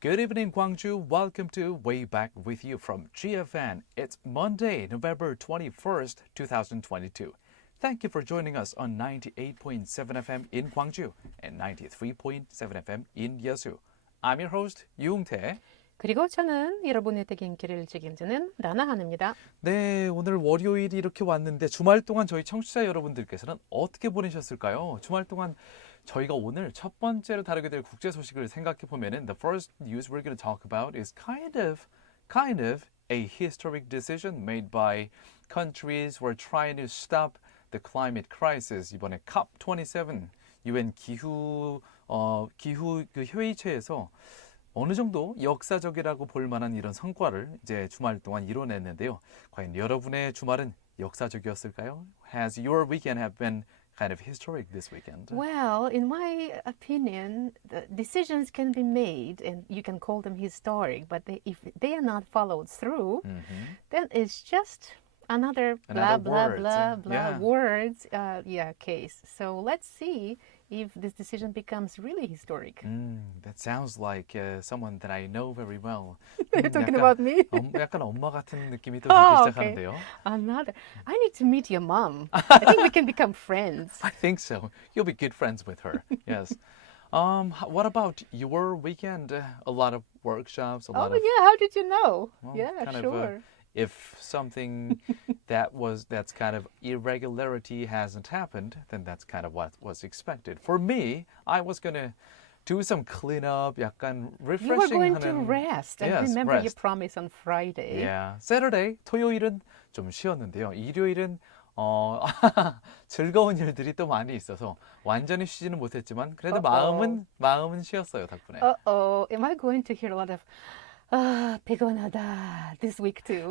Good evening, Gwangju. Welcome to Way Back with you from GFN. It's Monday, November 21st, 2022. Thank you for joining us on 98.7 FM in Gwangju and 93.7 FM in Yeosu. I'm your host, 유웅태. 그리고 저는 여러분의 퇴근길을 책임지는 라나한입니다. 네, 오늘 월요일이 이렇게 왔는데 주말 동안 저희 청취자 여러분들께서는 어떻게 보내셨을까요? 주말 동안 저희가 오늘 첫 번째로 다루게 될 국제 소식을 생각해 보면은 the first news we're going to talk about is kind of a historic decision made by countries who are trying to stop the climate crisis. 이번에 COP27 UN 기후 그 회의체에서 어느 정도 역사적이라고 볼 만한 이런 성과를 이제 주말 동안 이뤄냈는데요. 과연 여러분의 주말은 역사적이었을까요? Has your weekend have been kind of historic this weekend? Well, in my opinion, the decisions can be made and you can call them historic, but if they are not followed through, then it's just another blah, blah, words. blah, blah Yeah. words case. So let's see if this decision becomes really historic. That sounds like someone that I know very well. You're talking about me? 약간 엄마 같은 느낌이 또 들기 시작하는데요. Another. I need to meet your mom. I think we can become friends. I think so. You'll be good friends with her. Yes. What about your weekend? A lot of workshops, a lot of How did you know? well, Yeah, kind of, sure. if something that's kind of irregularity hasn't happened, then that's kind of what was expected. For me, I was gonna do some cleanup, 약간 You were refreshing going to 하는. rest. I Yes, remember your rest. promise on Friday. Yeah. Saturday, 토요일은 좀 쉬었는데요. 일요일은 즐거운 일들이 또 많이 있어서 완전히 쉬지는 못했지만 그래도 마음은 쉬었어요 덕분에. Uh-oh, am I going to hear a lot of 피곤하다 this week too?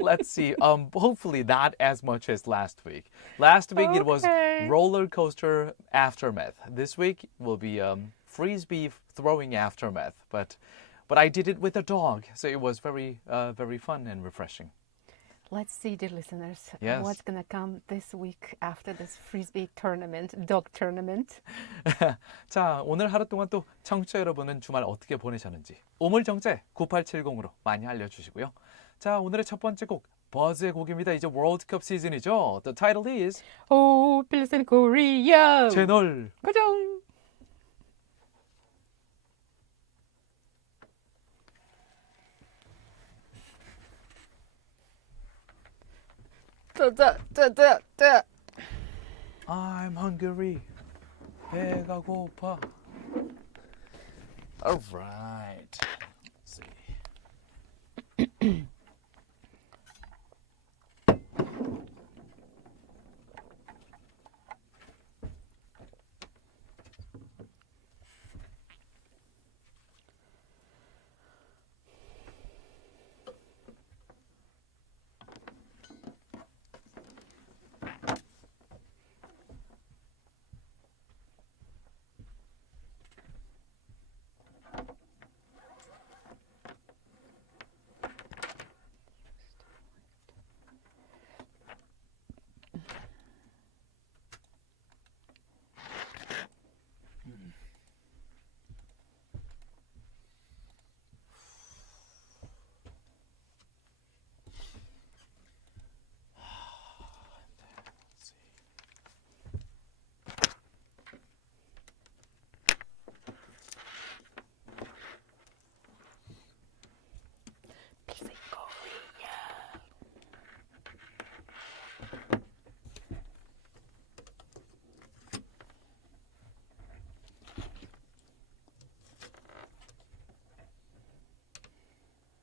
Let's see. Hopefully not as much as last week. Last week it was Okay. roller coaster aftermath. This week will be frisbee throwing aftermath. But I did it with a dog, so it was very fun and refreshing. Let's see, dear listeners, Yes. what's going to come this week after this frisbee tournament, dog tournament. 자, 오늘 하루 동안 또 청취자 여러분은 주말 어떻게 보내셨는지 우물정제 9870으로 많이 알려주시고요. 자, 오늘의 첫 번째 곡 버즈의 곡입니다. 이제 월드컵 시즌이죠. The title is Oh, Pilsen Korea. 채널 고정. 자. I'm hungry. 배가 고파. All right. Let's see.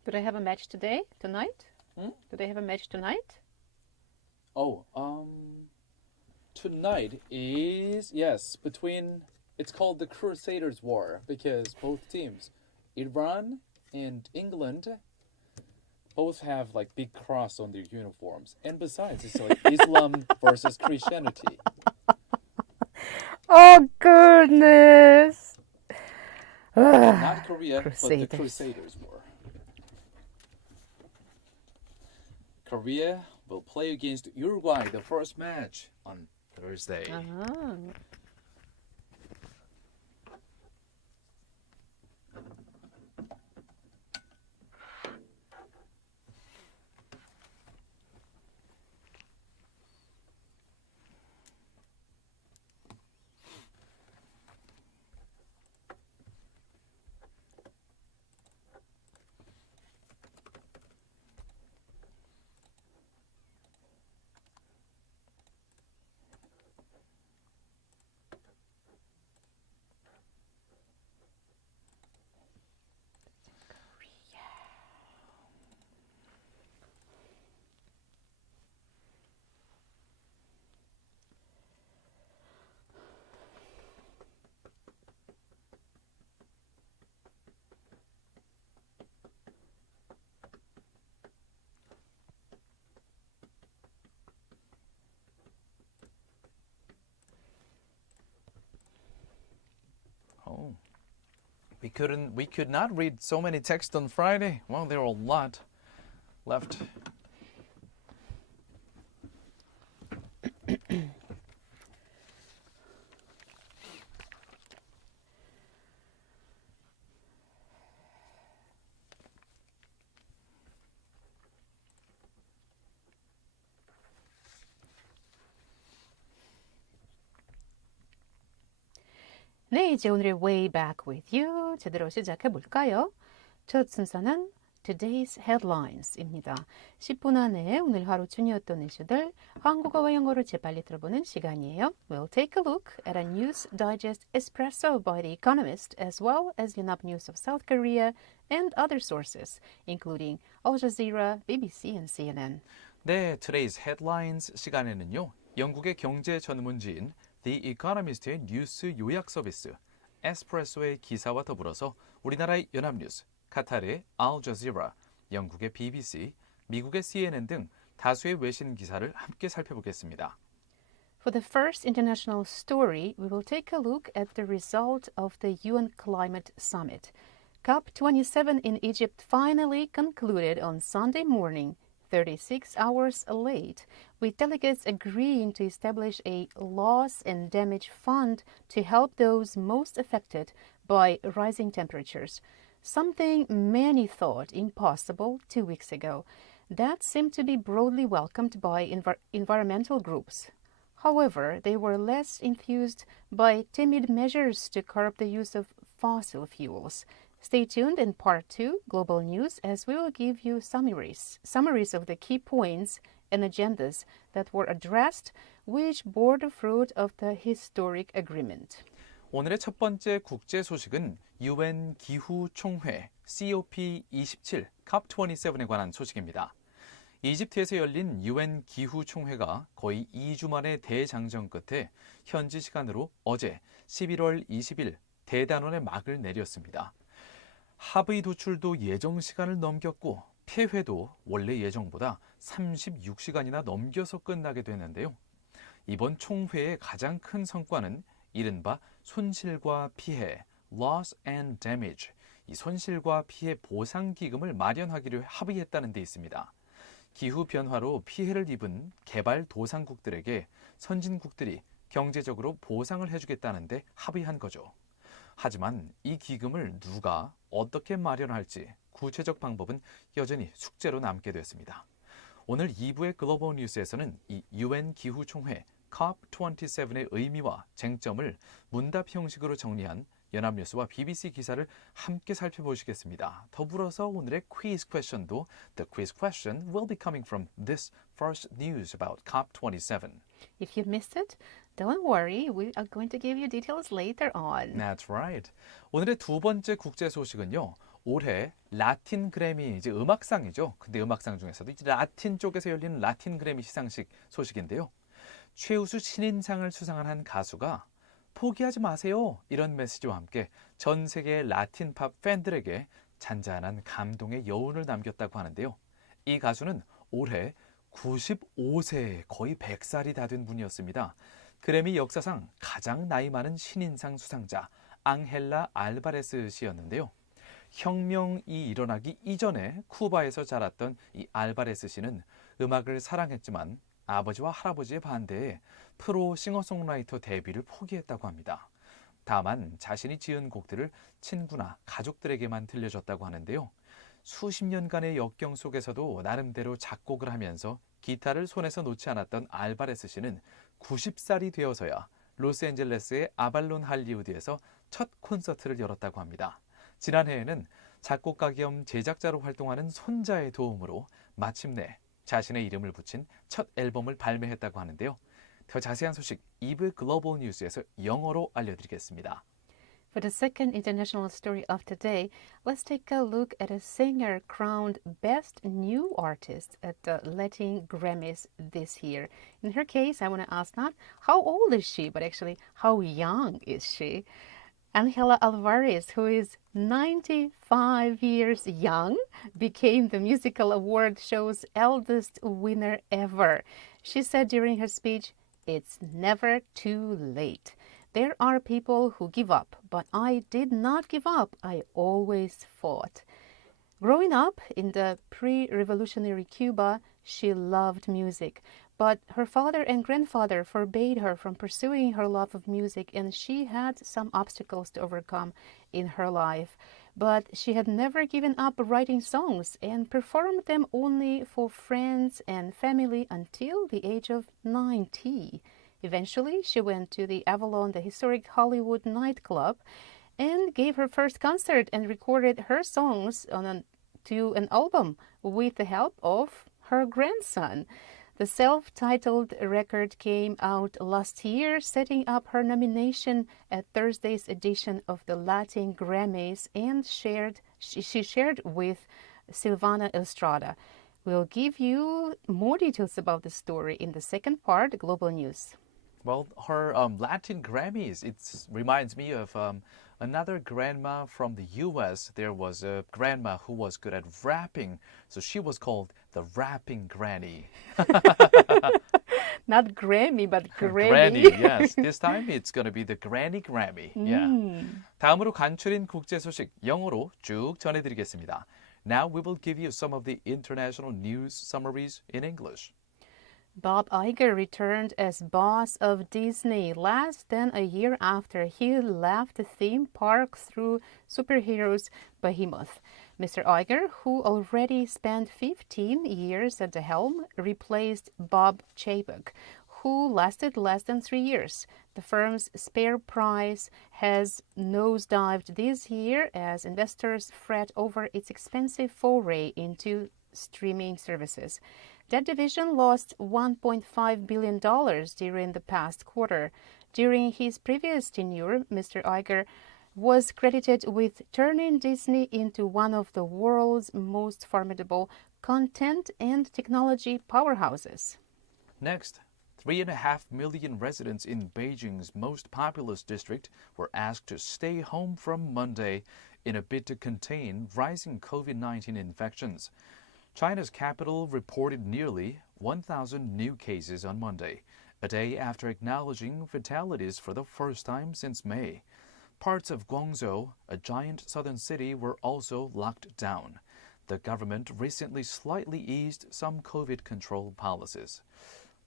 Do they have a match tonight? Do they have a match tonight? Oh, tonight is, yes, between, it's called the Crusaders War because both teams, Iran and England, both have like big cross on their uniforms. And besides, it's like Islam versus Christianity. Oh, goodness. Not Korea, but the Crusaders. Crusaders War. Korea will play against Uruguay the first match on Thursday. We could not read so many texts on Friday. Well, there were a lot left. 네, 이제 오늘의 Way Back with You 제대로 시작해 볼까요? 첫 순서는 Today's Headlines입니다. 10분 안에 오늘 하루 중요했던 이슈들 한국어와 영어로 재빨리 들어보는 시간이에요. We'll take a look at a news digest espresso by The Economist as well as Yonhap News of South Korea and other sources, including Al Jazeera, BBC and CNN. 네, Today's Headlines 시간에는요. 영국의 경제 전문지인 The Economist의 뉴스 요약 서비스 에스프레소의 기사와 더불어서 우리나라의 연합뉴스, 카타르의 Al Jazeera, 영국의 BBC, 미국의 CNN 등 다수의 외신 기사를 함께 살펴보겠습니다. For the first international story, we will take a look at the result of the UN Climate Summit. COP27 in Egypt finally concluded on Sunday morning, 36 hours late, with delegates agreeing to establish a loss and damage fund to help those most affected by rising temperatures, something many thought impossible 2 weeks ago. That seemed to be broadly welcomed by environmental groups. However, they were less enthused by timid measures to curb the use of fossil fuels. Stay tuned in Part 2, Global News, as we will give you summaries of the key points and agendas that were addressed, which bore the fruit of the historic agreement. 오늘의 첫 번째 국제 소식은 UN 기후총회 COP27, COP27에 관한 소식입니다. 이집트에서 열린 UN 기후총회가 거의 2주 만에 대장정 끝에 현지 시간으로 어제 11월 20일 대단원의 막을 내렸습니다. 합의 도출도 예정 시간을 넘겼고 폐회도 원래 예정보다 36시간이나 넘겨서 끝나게 됐는데요. 이번 총회의 가장 큰 성과는 이른바 손실과 피해, loss and damage, 이 손실과 피해 보상 기금을 마련하기로 합의했다는 데 있습니다. 기후 변화로 피해를 입은 개발도상국들에게 선진국들이 경제적으로 보상을 해주겠다는데 합의한 거죠. 하지만 이 기금을 누가 어떻게 마련할지 구체적 방법은 여전히 숙제로 남게 됐습니다. 오늘 2부의 글로벌 뉴스에서는 이 UN 기후총회 COP27의 의미와 쟁점을 문답 형식으로 정리한 연합뉴스와 BBC 기사를 함께 살펴보시겠습니다. 더불어서 오늘의 quiz question도 The quiz question will be coming from this first news about COP27. If you missed it, don't worry. We are going to give you details later on. That's right. 오늘의 두 번째 국제 소식은요. 올해 라틴 그래미 이제 음악상이죠. 근데 음악상 중에서도 이제 라틴 쪽에서 열리는 라틴 그래미 시상식 소식인데요. 최우수 신인상을 수상한 한 가수가 포기하지 마세요. 이런 메시지와 함께 전 세계 라틴 팝 팬들에게 잔잔한 감동의 여운을 남겼다고 하는데요. 이 가수는 올해 95세, 거의 100살이 다 된 분이었습니다. 그래미 역사상 가장 나이 많은 신인상 수상자 앙헬라 알바레스 씨였는데요. 혁명이 일어나기 이전에 쿠바에서 자랐던 이 알바레스 씨는 음악을 사랑했지만 아버지와 할아버지의 반대에 프로 싱어송라이터 데뷔를 포기했다고 합니다. 다만 자신이 지은 곡들을 친구나 가족들에게만 들려줬다고 하는데요. 수십 년간의 역경 속에서도 나름대로 작곡을 하면서 기타를 손에서 놓지 않았던 알바레스 씨는 90살이 되어서야 로스앤젤레스의 아발론 할리우드에서 첫 콘서트를 열었다고 합니다. 지난해에는 작곡가 겸 제작자로 활동하는 손자의 도움으로 마침내 자신의 이름을 붙인 첫 앨범을 발매했다고 하는데요. 더 자세한 소식 2부 글로벌 뉴스에서 영어로 알려드리겠습니다. For the second international story of today, let's take a look at a singer crowned Best New Artist at the Latin Grammys this year. In her case, I want to ask not how old is she, but actually how young is she? Angela Alvarez, who is 95 years young, became the musical award show's eldest winner ever. She said during her speech, "It's never too late." There are people who give up, but I did not give up. I always fought. Growing up in the pre-revolutionary Cuba, she loved music, but her father and grandfather forbade her from pursuing her love of music, and she had some obstacles to overcome in her life. But she had never given up writing songs and performed them only for friends and family until the age of 90. Eventually, she went to the Avalon, the historic Hollywood nightclub, and gave her first concert and recorded her songs to an album with the help of her grandson. The self-titled record came out last year, setting up her nomination at Thursday's edition of the Latin Grammys, and she shared with Silvana Estrada. We'll give you more details about the story in the second part, Global News. Well, her Latin Grammys, it reminds me of another grandma from the U.S. There was a grandma who was good at rapping, so she was called the rapping granny. Not Grammy, but Granny. Granny, yes. This time it's going to be the Granny Grammy. Yeah. 다음으로 간추린 국제 소식 영어로 쭉 전해드리겠습니다. Now we will give you some of the international news summaries in English. Bob Iger returned as boss of Disney less than a year after he left the theme park through superheroes behemoth. Mr. Iger, who already spent 15 years at the helm, replaced Bob Chapek, who lasted less than 3 years. The firm's share price has nosedived this year as investors fret over its expensive foray into streaming services. That division lost $1.5 billion during the past quarter. During his previous tenure, Mr. Iger was credited with turning Disney into one of the world's most formidable content and technology powerhouses. Next, 3.5 million residents in Beijing's most populous district were asked to stay home from Monday in a bid to contain rising COVID-19 infections. China's capital reported nearly 1,000 new cases on Monday, a day after acknowledging fatalities for the first time since May. Parts of Gwangju, a giant southern city, were also locked down. The government recently slightly eased some COVID control policies.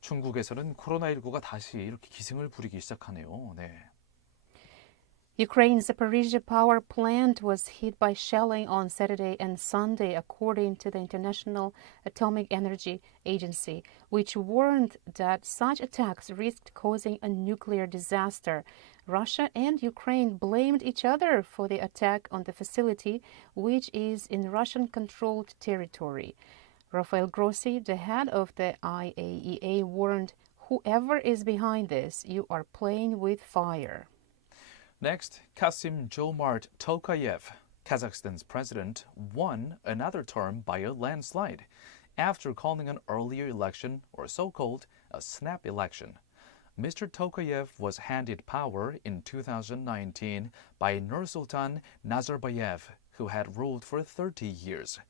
중국에서는 코로나19가 다시 이렇게 기승을 부리기 시작하네요. 네. Ukraine's Zaporizhzhia power plant was hit by shelling on Saturday and Sunday, according to the International Atomic Energy Agency, which warned that such attacks risked causing a nuclear disaster. Russia and Ukraine blamed each other for the attack on the facility, which is in Russian-controlled territory. Rafael Grossi, the head of the IAEA, warned, "Whoever is behind this, you are playing with fire." Next, Kassym-Jomart Tokayev, Kazakhstan's president, won another term by a landslide after calling an earlier election, or so-called a snap election. Mr. Tokayev was handed power in 2019 by Nursultan Nazarbayev, who had ruled for 30 years.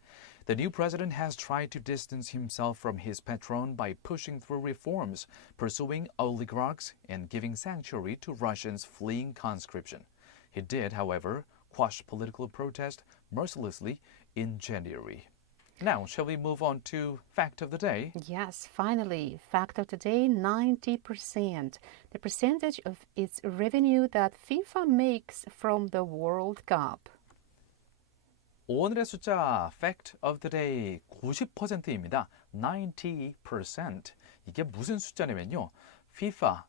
The new president has tried to distance himself from his patron by pushing through reforms, pursuing oligarchs, and giving sanctuary to Russians fleeing conscription. He did, however, quash political protest mercilessly in January. Now, shall we move on to Fact of the Day? Yes, finally. Fact of the day, 90%. The percentage of its revenue that FIFA makes from the World Cup. 오늘의 숫자 Fact of the Day 90%입니다. 90%. 이게 무슨 숫자냐면요. FIFA,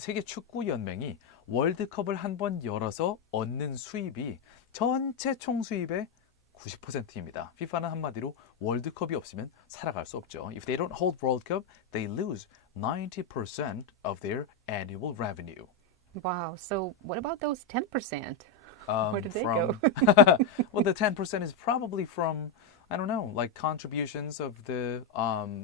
세계 축구 연맹이 월드컵을 한 번 열어서 얻는 수입이 전체 총 수입의 90%입니다. FIFA는 한마디로 월드컵이 없으면 살아갈 수 없죠. If they don't hold World Cup, they lose 90% of their annual revenue. Wow, so what about those 10%? Where did they go? Well, the 10% is probably from, I don't know, like contributions of the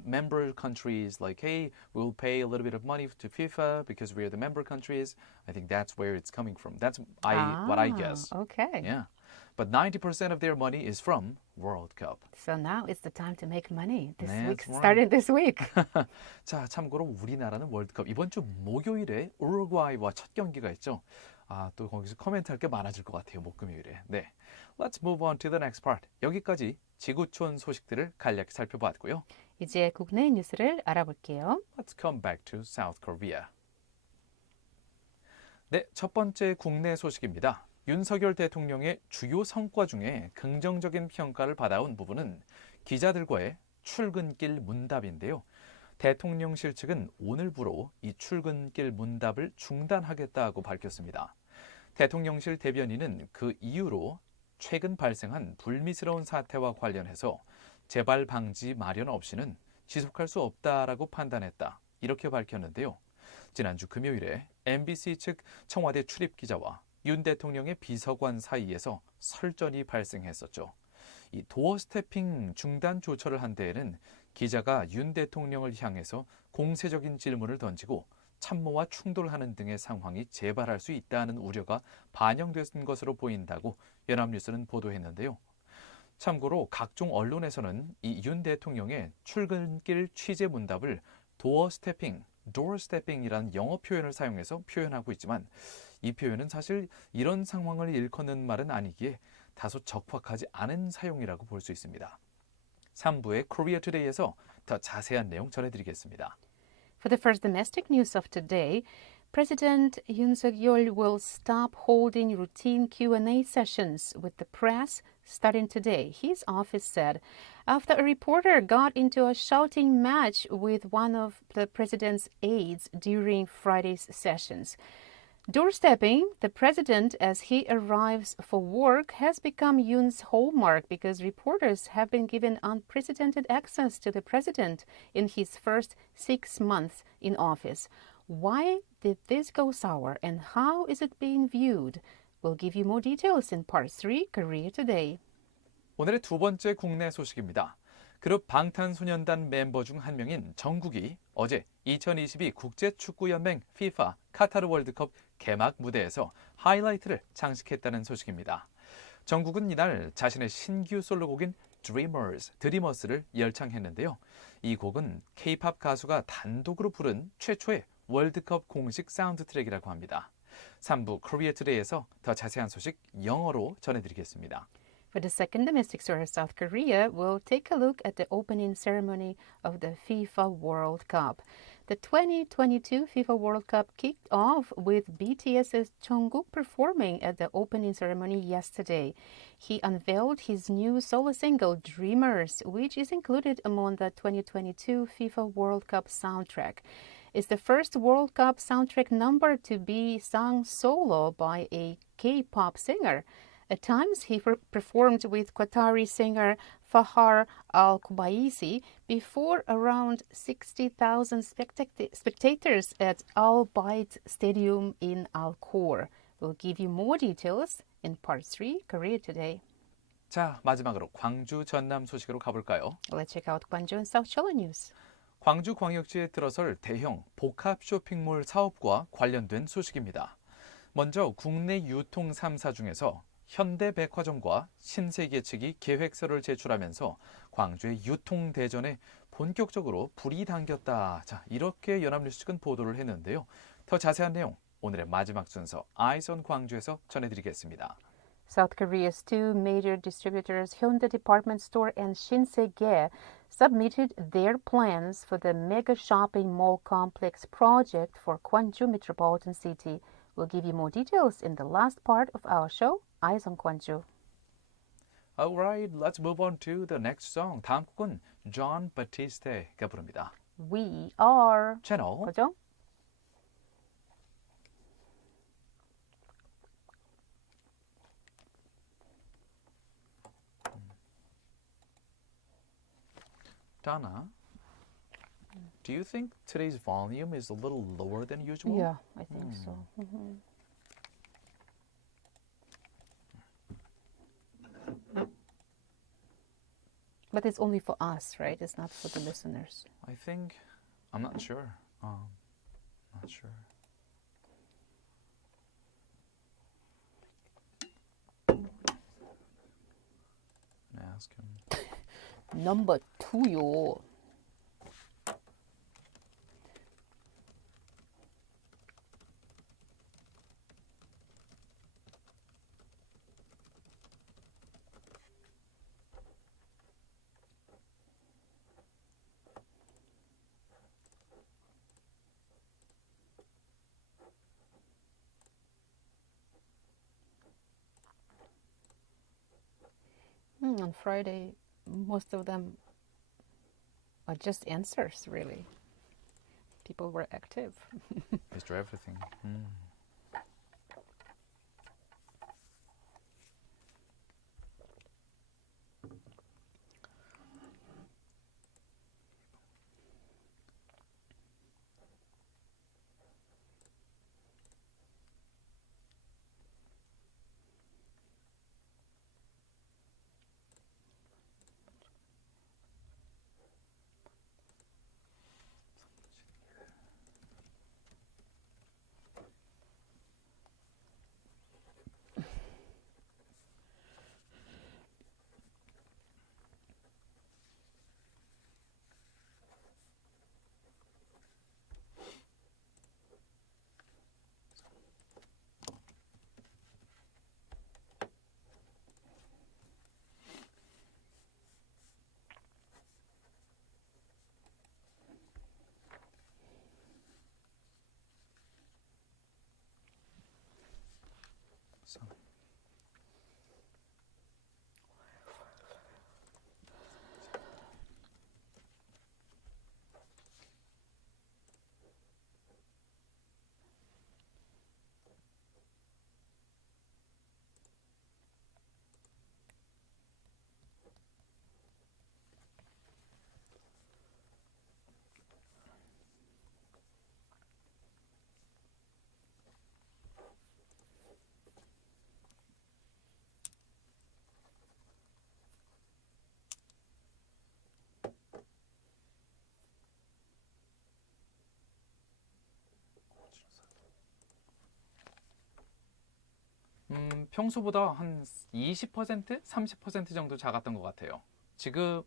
member countries. Like, hey, we'll pay a little bit of money to FIFA because we're the member countries. I think that's where it's coming from. That's what I guess. Okay. Yeah. Mm-hmm. But 90% of their money is from World Cup. So now it's the time to make money. This That's week, right. starting this week. 자, 참고로 우리나라는 월드컵 이번 주 목요일에 우루과이와 첫 경기가 있죠. 또 거기서 코멘트 할 게 많아질 것 같아요. 목금요일에. 네. Let's move on to the next part. 여기까지 지구촌 소식들을 간략히 살펴봤고요. 이제 국내 뉴스를 알아볼게요. Let's come back to South Korea. 네, 첫 번째 국내 소식입니다. 윤석열 대통령의 주요 성과 중에 긍정적인 평가를 받아온 부분은 기자들과의 출근길 문답인데요. 대통령실 측은 오늘부로 이 출근길 문답을 중단하겠다고 밝혔습니다. 대통령실 대변인은 그 이유로 최근 발생한 불미스러운 사태와 관련해서 재발 방지 마련 없이는 지속할 수 없다라고 판단했다. 이렇게 밝혔는데요. 지난주 금요일에 MBC 측 청와대 출입 기자와 윤 대통령의 비서관 사이에서 설전이 발생했었죠. 이 도어 스태핑 중단 조처를 한 데에는 기자가 윤 대통령을 향해서 공세적인 질문을 던지고 참모와 충돌하는 등의 상황이 재발할 수 있다는 우려가 반영된 것으로 보인다고 연합뉴스는 보도했는데요. 참고로 각종 언론에서는 이 윤 대통령의 출근길 취재 문답을 도어 스태핑, door stepping이라는 영어 표현을 사용해서 표현하고 있지만 이 표현은 사실 이런 상황을 일컫는 말은 아니기에 다소 적확하지 않은 사용이라고 볼 수 있습니다. 3부의 Korea Today에서 더 자세한 내용 전해드리겠습니다. For the first domestic news of today, President Yoon Suk-yeol will stop holding routine Q&A sessions with the press starting today, his office said, after a reporter got into a shouting match with one of the president's aides during Friday's sessions. Doorstepping the president as he arrives for work has become Yoon's hallmark because reporters have been given unprecedented access to the president in his first 6 months in office. Why did this go sour and how is it being viewed? We'll give you more details in Part 3, Korea Today. 오늘의 두 번째 국내 소식입니다. 그룹 방탄소년단 멤버 중 한 명인 정국이 어제 2022 국제축구연맹 FIFA 카타르 월드컵 개막 무대에서 하이라이트를 장식했다는 소식입니다. 정국은 이날 자신의 신규 솔로곡인 드리머스를 열창했는데요. 이 곡은 K-팝 가수가 단독으로 부른 최초의 월드컵 공식 사운드 트랙이라고 합니다. 3부 코리아 투데이에서 더 자세한 소식 영어로 전해드리겠습니다. For the second domestic story of South Korea, we'll take a look at the opening ceremony of the FIFA World Cup. The 2022 FIFA World Cup kicked off with BTS's Jungkook performing at the opening ceremony yesterday. He unveiled his new solo single, Dreamers, which is included among the 2022 FIFA World Cup soundtrack. It's the first World Cup soundtrack number to be sung solo by a K-pop singer. At times, he performed with Qatari singer Fahar Al-Kubaisi before around 60,000 spectators at Al Bayt Stadium in Al-Khor. We'll give you more details in Part 3, Korea Today. 자, 마지막으로 광주 전남 소식으로 가볼까요? Let's check out Gwangju and South Jeolla news. 광주 광역시에 들어설 대형 복합 쇼핑몰 사업과 관련된 소식입니다. 먼저 국내 유통 3사 중에서 현대백화점과 신세계 측이 계획서를 제출하면서 광주의 유통대전에 본격적으로 불이 당겼다. 자, 이렇게 연합뉴스 측은 보도를 했는데요. 더 자세한 내용 오늘의 마지막 순서 Eyes on 광주에서 전해드리겠습니다. South Korea's two major distributors, Hyundai Department Store and Shinsegae, submitted their plans for the mega shopping mall complex project for Gwangju Metropolitan City. We'll give you more details in the last part of our show, Eyes on Gwangju. Alright, let's move on to the next song. 다음 곡은 John Batiste가 부릅니다. We are 채널 고정? Donna, do you think today's volume is a little lower than usual? Yeah, I think so. But it's only for us, right? It's not for the listeners. I think, I'm not sure. Not sure. ask him. Number 2요. On Friday, most of them are just answers, really. People were active. Mr. Everything. 평소보다 한 20%? 30% 정도 작았던 것 같아요. 지금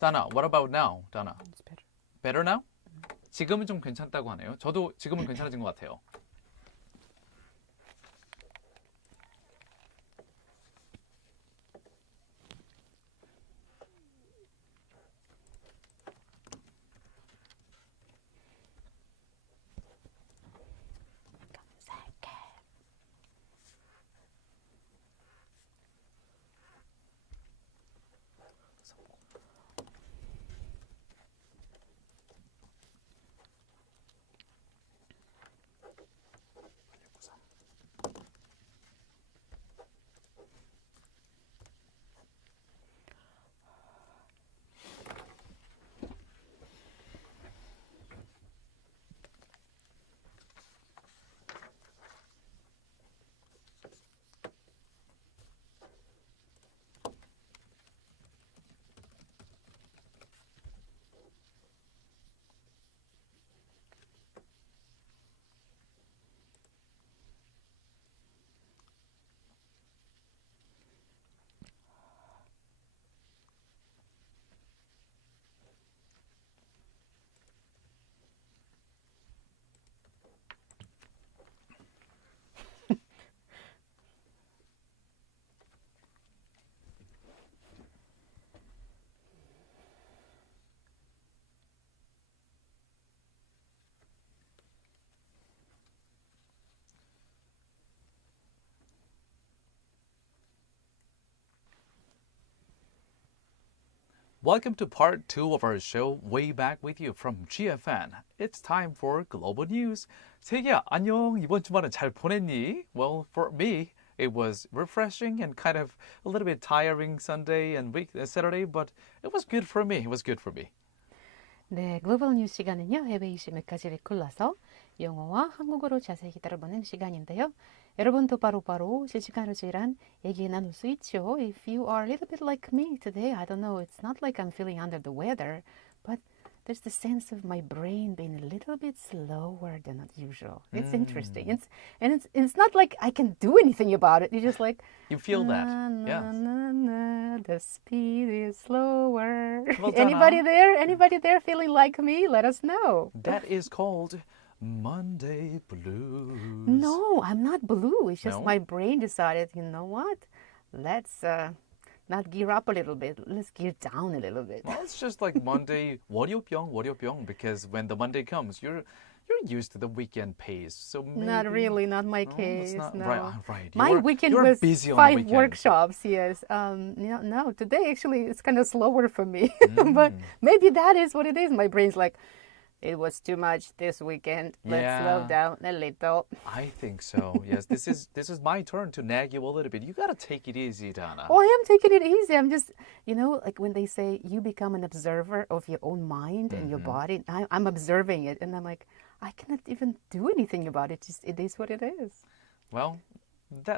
Dana, what about now? Dana. It's better. Better now? 지금은 좀 괜찮다고 하네요. 저도 지금은 괜찮아진 것 같아요. Welcome to part 2 of our show, Way Back with You from GFN. It's time for Global News. 세계야, 안녕. 이번 주말은 잘 보냈니? Well, for me, it was refreshing and kind of a little bit tiring Sunday and Saturday, but it was good for me. It was good for me. 네, 글로벌 뉴스 시간은요. 해외 이슈 몇 가지를 골라서 영어와 한국어로 자세히 따라보는 시간인데요. 여러분도 바로바로 실시간으로 저희랑 얘기 나눌 수 있죠. If you are a little bit like me today, I don't know, it's not like I'm feeling under the weather, but there's the sense of my brain being a little bit slower than usual. It's interesting. It's not like I can do anything about it. You're just like, You feel that. Yes. the speed is slower. Well, Anybody there? Anybody there feeling like me? Let us know. That is called Monday blues. No, I'm not blue. It's just No? my brain decided, you know what? Let's not gear up a little bit. Let's gear down a little bit. Well, it's just like Monday, 월요병, because when the Monday comes, you're used to the weekend pace. So maybe, Not really, not my No, case. it's not No. right. Right. My weekend you're was busy on the 5 weekend. workshops. Yes. No. Today actually it's kind of slower for me, but maybe that is what it is. My brain's like, it was too much this weekend. Let's slow Yeah. down a little. I think so. Yes, this is my turn to nag you a little bit. You gotta take it easy, Dana. Oh, I am taking it easy. I'm just, like when they say you become an observer of your own mind and your body. I'm observing it, and I'm like, I cannot even do anything about it. Just it is what it is. Well,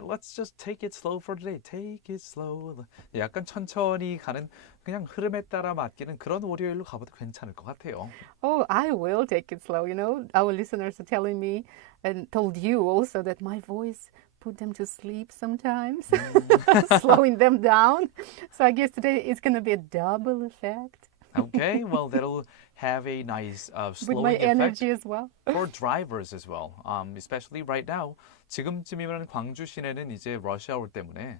let's just take it slow for today. Take it slow. 약간 천천히 가는 그냥 흐름에 따라 맡기는 그런 월요일로 가봐도 괜찮을 것 같아요. Oh, I will take it slow. Our listeners are telling me and told you also that my voice put them to sleep sometimes, slowing them down. So I guess today it's going to be a double effect Okay, well that'll have a nice with slowing my effect energy as well. for drivers as well. Especially right now. 지금쯤이면 광주 시내는 이제 rush hour 때문에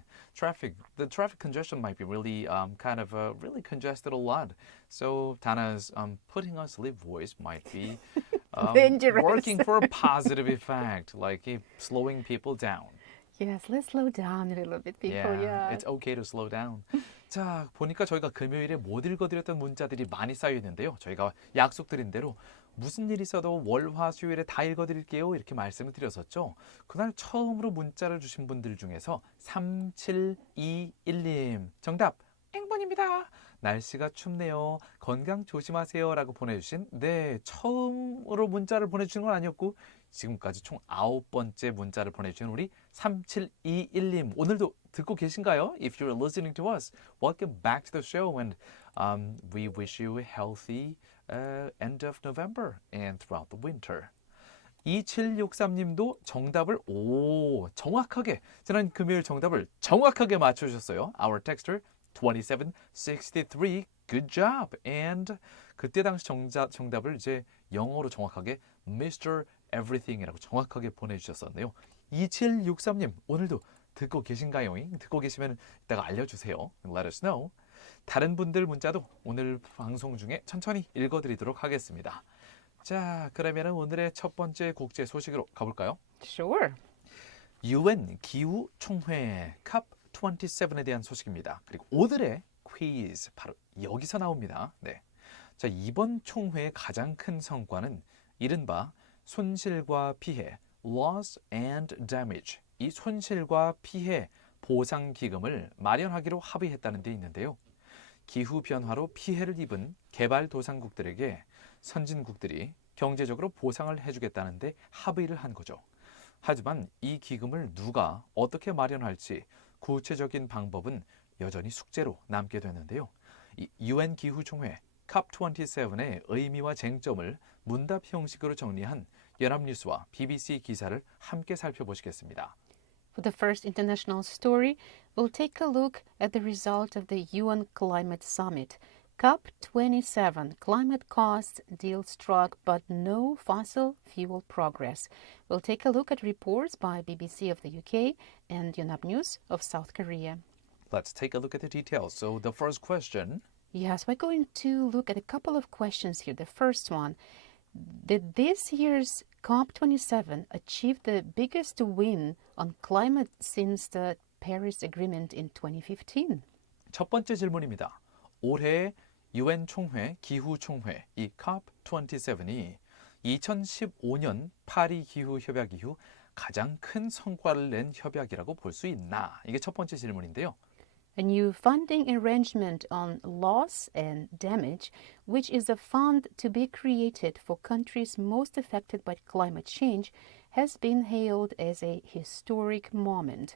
the traffic congestion might be really really congested a lot. So Dana's putting on sleep voice might be Dangerous. working for a positive effect, like slowing people down. Yes, let's slow down a little bit, people. Yeah. It's okay to slow down. 자, 보니까 저희가 금요일에 못 읽어드렸던 문자들이 많이 쌓여 있는데요. 저희가 약속드린 대로 무슨 일 있어도 월, 화, 수요일에 다 읽어드릴게요. 이렇게 말씀을 드렸었죠. 그날 처음으로 문자를 주신 분들 중에서 3721님 정답 X번입니다. 날씨가 춥네요. 건강 조심하세요. 라고 보내주신 처음으로 문자를 보내주신 건 아니었고 지금까지 총 9번째 문자를 보내주신 우리 3721님 오늘도 듣고 계신가요? If you're listening to us, welcome back to the show and we wish you a healthy end of November and throughout the winter. 2763님도 정답을 정확하게 지난 금요일 정답을 정확하게 맞춰주셨어요. Our texter 2763 good job and 그때 당시 정답을 이제 영어로 정확하게 Mr. Everything이라고 정확하게 보내주셨었네요. 2763님 오늘도 듣고 계신가요? 듣고 계시면 이따가 알려주세요. Let us know. 다른 분들 문자도 오늘 방송 중에 천천히 읽어드리도록 하겠습니다. 자, 그러면 오늘의 첫 번째 국제 소식으로 가볼까요? Sure. UN 기후 총회 COP27에 대한 소식입니다. 그리고 오늘의 퀴즈 바로 여기서 나옵니다. 네. 자, 이번 총회의 가장 큰 성과는 이른바 손실과 피해, loss and damage, 이 손실과 피해 보상 기금을 마련하기로 합의했다는 데 있는데요. 기후변화로 피해를 입은 개발도상국들에게 선진국들이 경제적으로 보상을 해주겠다는데 합의를 한 거죠. 하지만 이 기금을 누가 어떻게 마련할지 구체적인 방법은 여전히 숙제로 남게 되는데요. 이 UN 기후총회 COP27의 의미와 쟁점을 문답 형식으로 정리한 연합뉴스와 BBC 기사를 함께 살펴보시겠습니다. For the first international story, we'll take a look at the result of the UN Climate Summit. COP27, climate costs, deal struck, but no fossil fuel progress. We'll take a look at reports by BBC of the UK and Yonhap News of South Korea. Let's take a look at the details. So the first question. Yes, we're going to look at a couple of questions here. The first one, did this year's COP27 achieve the biggest win on climate since the Paris Agreement in 2015? 첫 번째 질문입니다. 올해 UN 총회, 기후 총회, 이 COP27이 2015년 파리 기후 협약 이후 가장 큰 성과를 낸 협약이라고 볼 수 있나? 이게 첫 번째 질문인데요. A new funding arrangement on loss and damage, which is a fund to be created for countries most affected by climate change, has been hailed as a historic moment.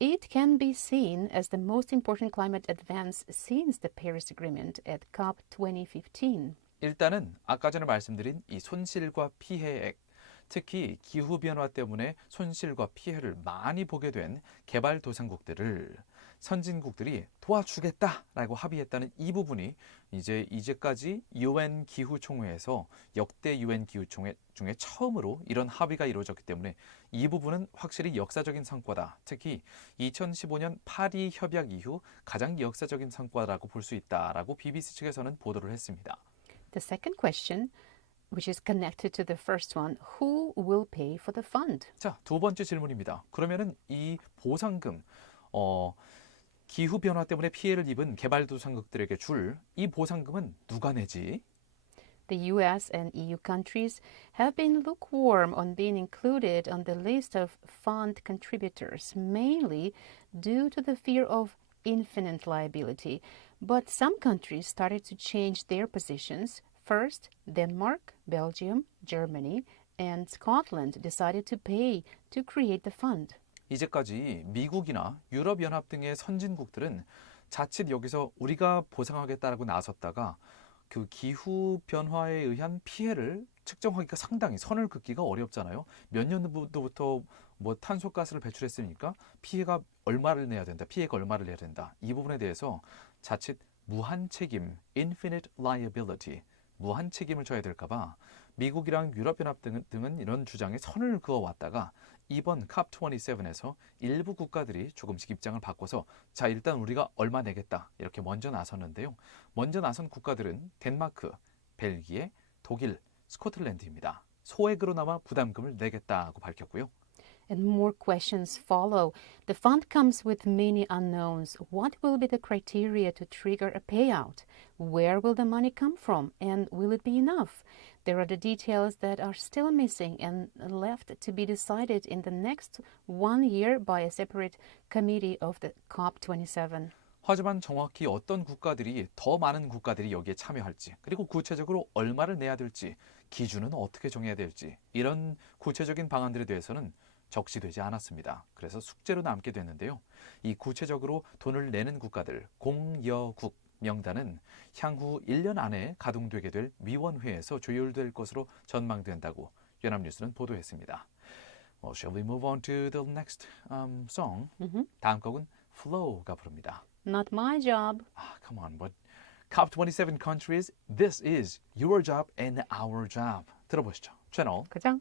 It can be seen as the most important climate advance since the Paris Agreement at COP 2015. 일단은 아까 전에 말씀드린 이 손실과 피해액, 특히 기후변화 때문에 손실과 피해를 많이 보게 된 개발도상국들을 선진국들이 도와주겠다라고 합의했다는 이 부분이 이제까지 UN 기후총회에서 역대 UN 기후총회 중에 처음으로 이런 합의가 이루어졌기 때문에 이 부분은 확실히 역사적인 성과다. 특히 2015년 파리 협약 이후 가장 역사적인 성과라고 볼 수 있다라고 BBC 측에서는 보도를 했습니다. The second question, which is connected to the first one, who will pay for the fund? 자, 두 번째 질문입니다. 그러면은 이 보상금, 기후 변화 때문에 피해를 입은 개발도상국들에게 줄 이 보상금은 누가 내지? The US and EU countries have been lukewarm on being included on the list of fund contributors, mainly due to the fear of infinite liability. But some countries started to change their positions. First, Denmark, Belgium, Germany, and Scotland decided to pay to create the fund. 이제까지 미국이나 유럽연합 등의 선진국들은 자칫 여기서 우리가 보상하겠다라고 나섰다가 그 기후 변화에 의한 피해를 측정하기가 상당히 선을 긋기가 어렵잖아요. 몇 년도부터 뭐 탄소가스를 배출했으니까 피해가 얼마를 내야 된다. 피해가 얼마를 내야 된다. 이 부분에 대해서 자칫 무한 책임, infinite liability, 무한 책임을 져야 될까 봐 미국이랑 유럽연합 등은 이런 주장에 선을 그어왔다가 이번 COP27에서 일부 국가들이 조금씩 입장을 바꿔서 자 일단 우리가 얼마 내겠다 이렇게 먼저 나섰는데요. 먼저 나선 국가들은 덴마크, 벨기에, 독일, 스코틀랜드입니다. 소액으로나마 부담금을 내겠다고 밝혔고요. And more questions follow. The fund comes with many unknowns. What will be the criteria to trigger a payout? Where will the money come from? And will it be enough? There are the details that are still missing and left to be decided in the next 1 year by a separate committee of the COP27. 하지만 정확히 어떤 국가들이 더 많은 국가들이 여기에 참여할지 그리고 구체적으로 얼마를 내야 될지 기준은 어떻게 정해야 될지 이런 구체적인 방안들에 대해서는 적시되지 않았습니다. 그래서 숙제로 남게 됐는데요. 이 구체적으로 돈을 내는 국가들 공여국 명단은 향후 1년 안에 가동되게 될 위원회에서 조율될 것으로 전망된다고 연합뉴스는 보도했습니다. Shall we move on to the next song? 다음 곡은 Flow가 부릅니다. Not my job. Come on, but COP27 countries, this is your job and our job. 들어보시죠. 채널 그죠?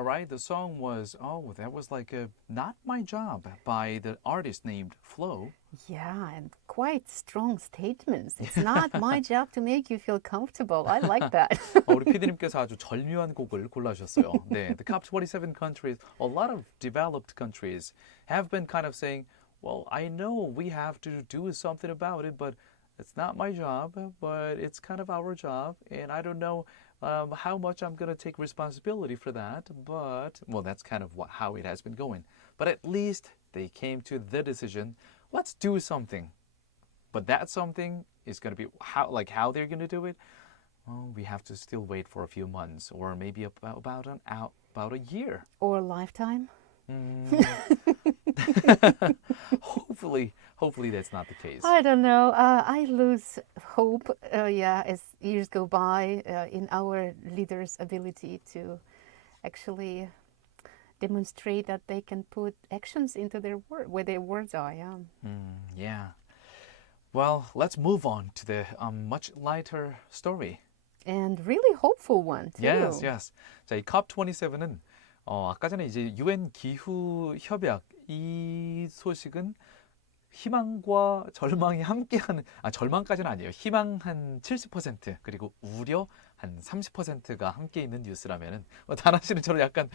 All right, the song was, that was like a Not My Job by the artist named Flo. Yeah, and quite strong statements. It's not my job to make you feel comfortable. I like that. 우리 PD님께서 아주 절묘한 곡을 골라주셨어요. 네, the top 27 countries, a lot of developed countries have been kind of saying, well, I know we have to do something about it, but it's not my job, but it's kind of our job, and I don't know how much I'm going to take responsibility for that, but, well, that's kind of how it has been going. But at least they came to the decision, let's do something. But that something is going to be, how they're going to do it, well, we have to still wait for a few months, or maybe about a year. Or a lifetime. Hopefully that's not the case. I don't know. I lose hope, as years go by in our leaders' ability to actually demonstrate that they can put actions into their where their words are. Yeah. Well, let's move on to the much lighter story. And really hopeful one too. Yes. 자, 이 COP27은 아까 전에 이제 UN 기후 협약 이 소식은 희망과 절망이 함께하는 절망까지는 아니에요. 희망 한 70% 그리고 우려 한 30%가 함께 있는 뉴스라면은 다나 씨는 저를 약간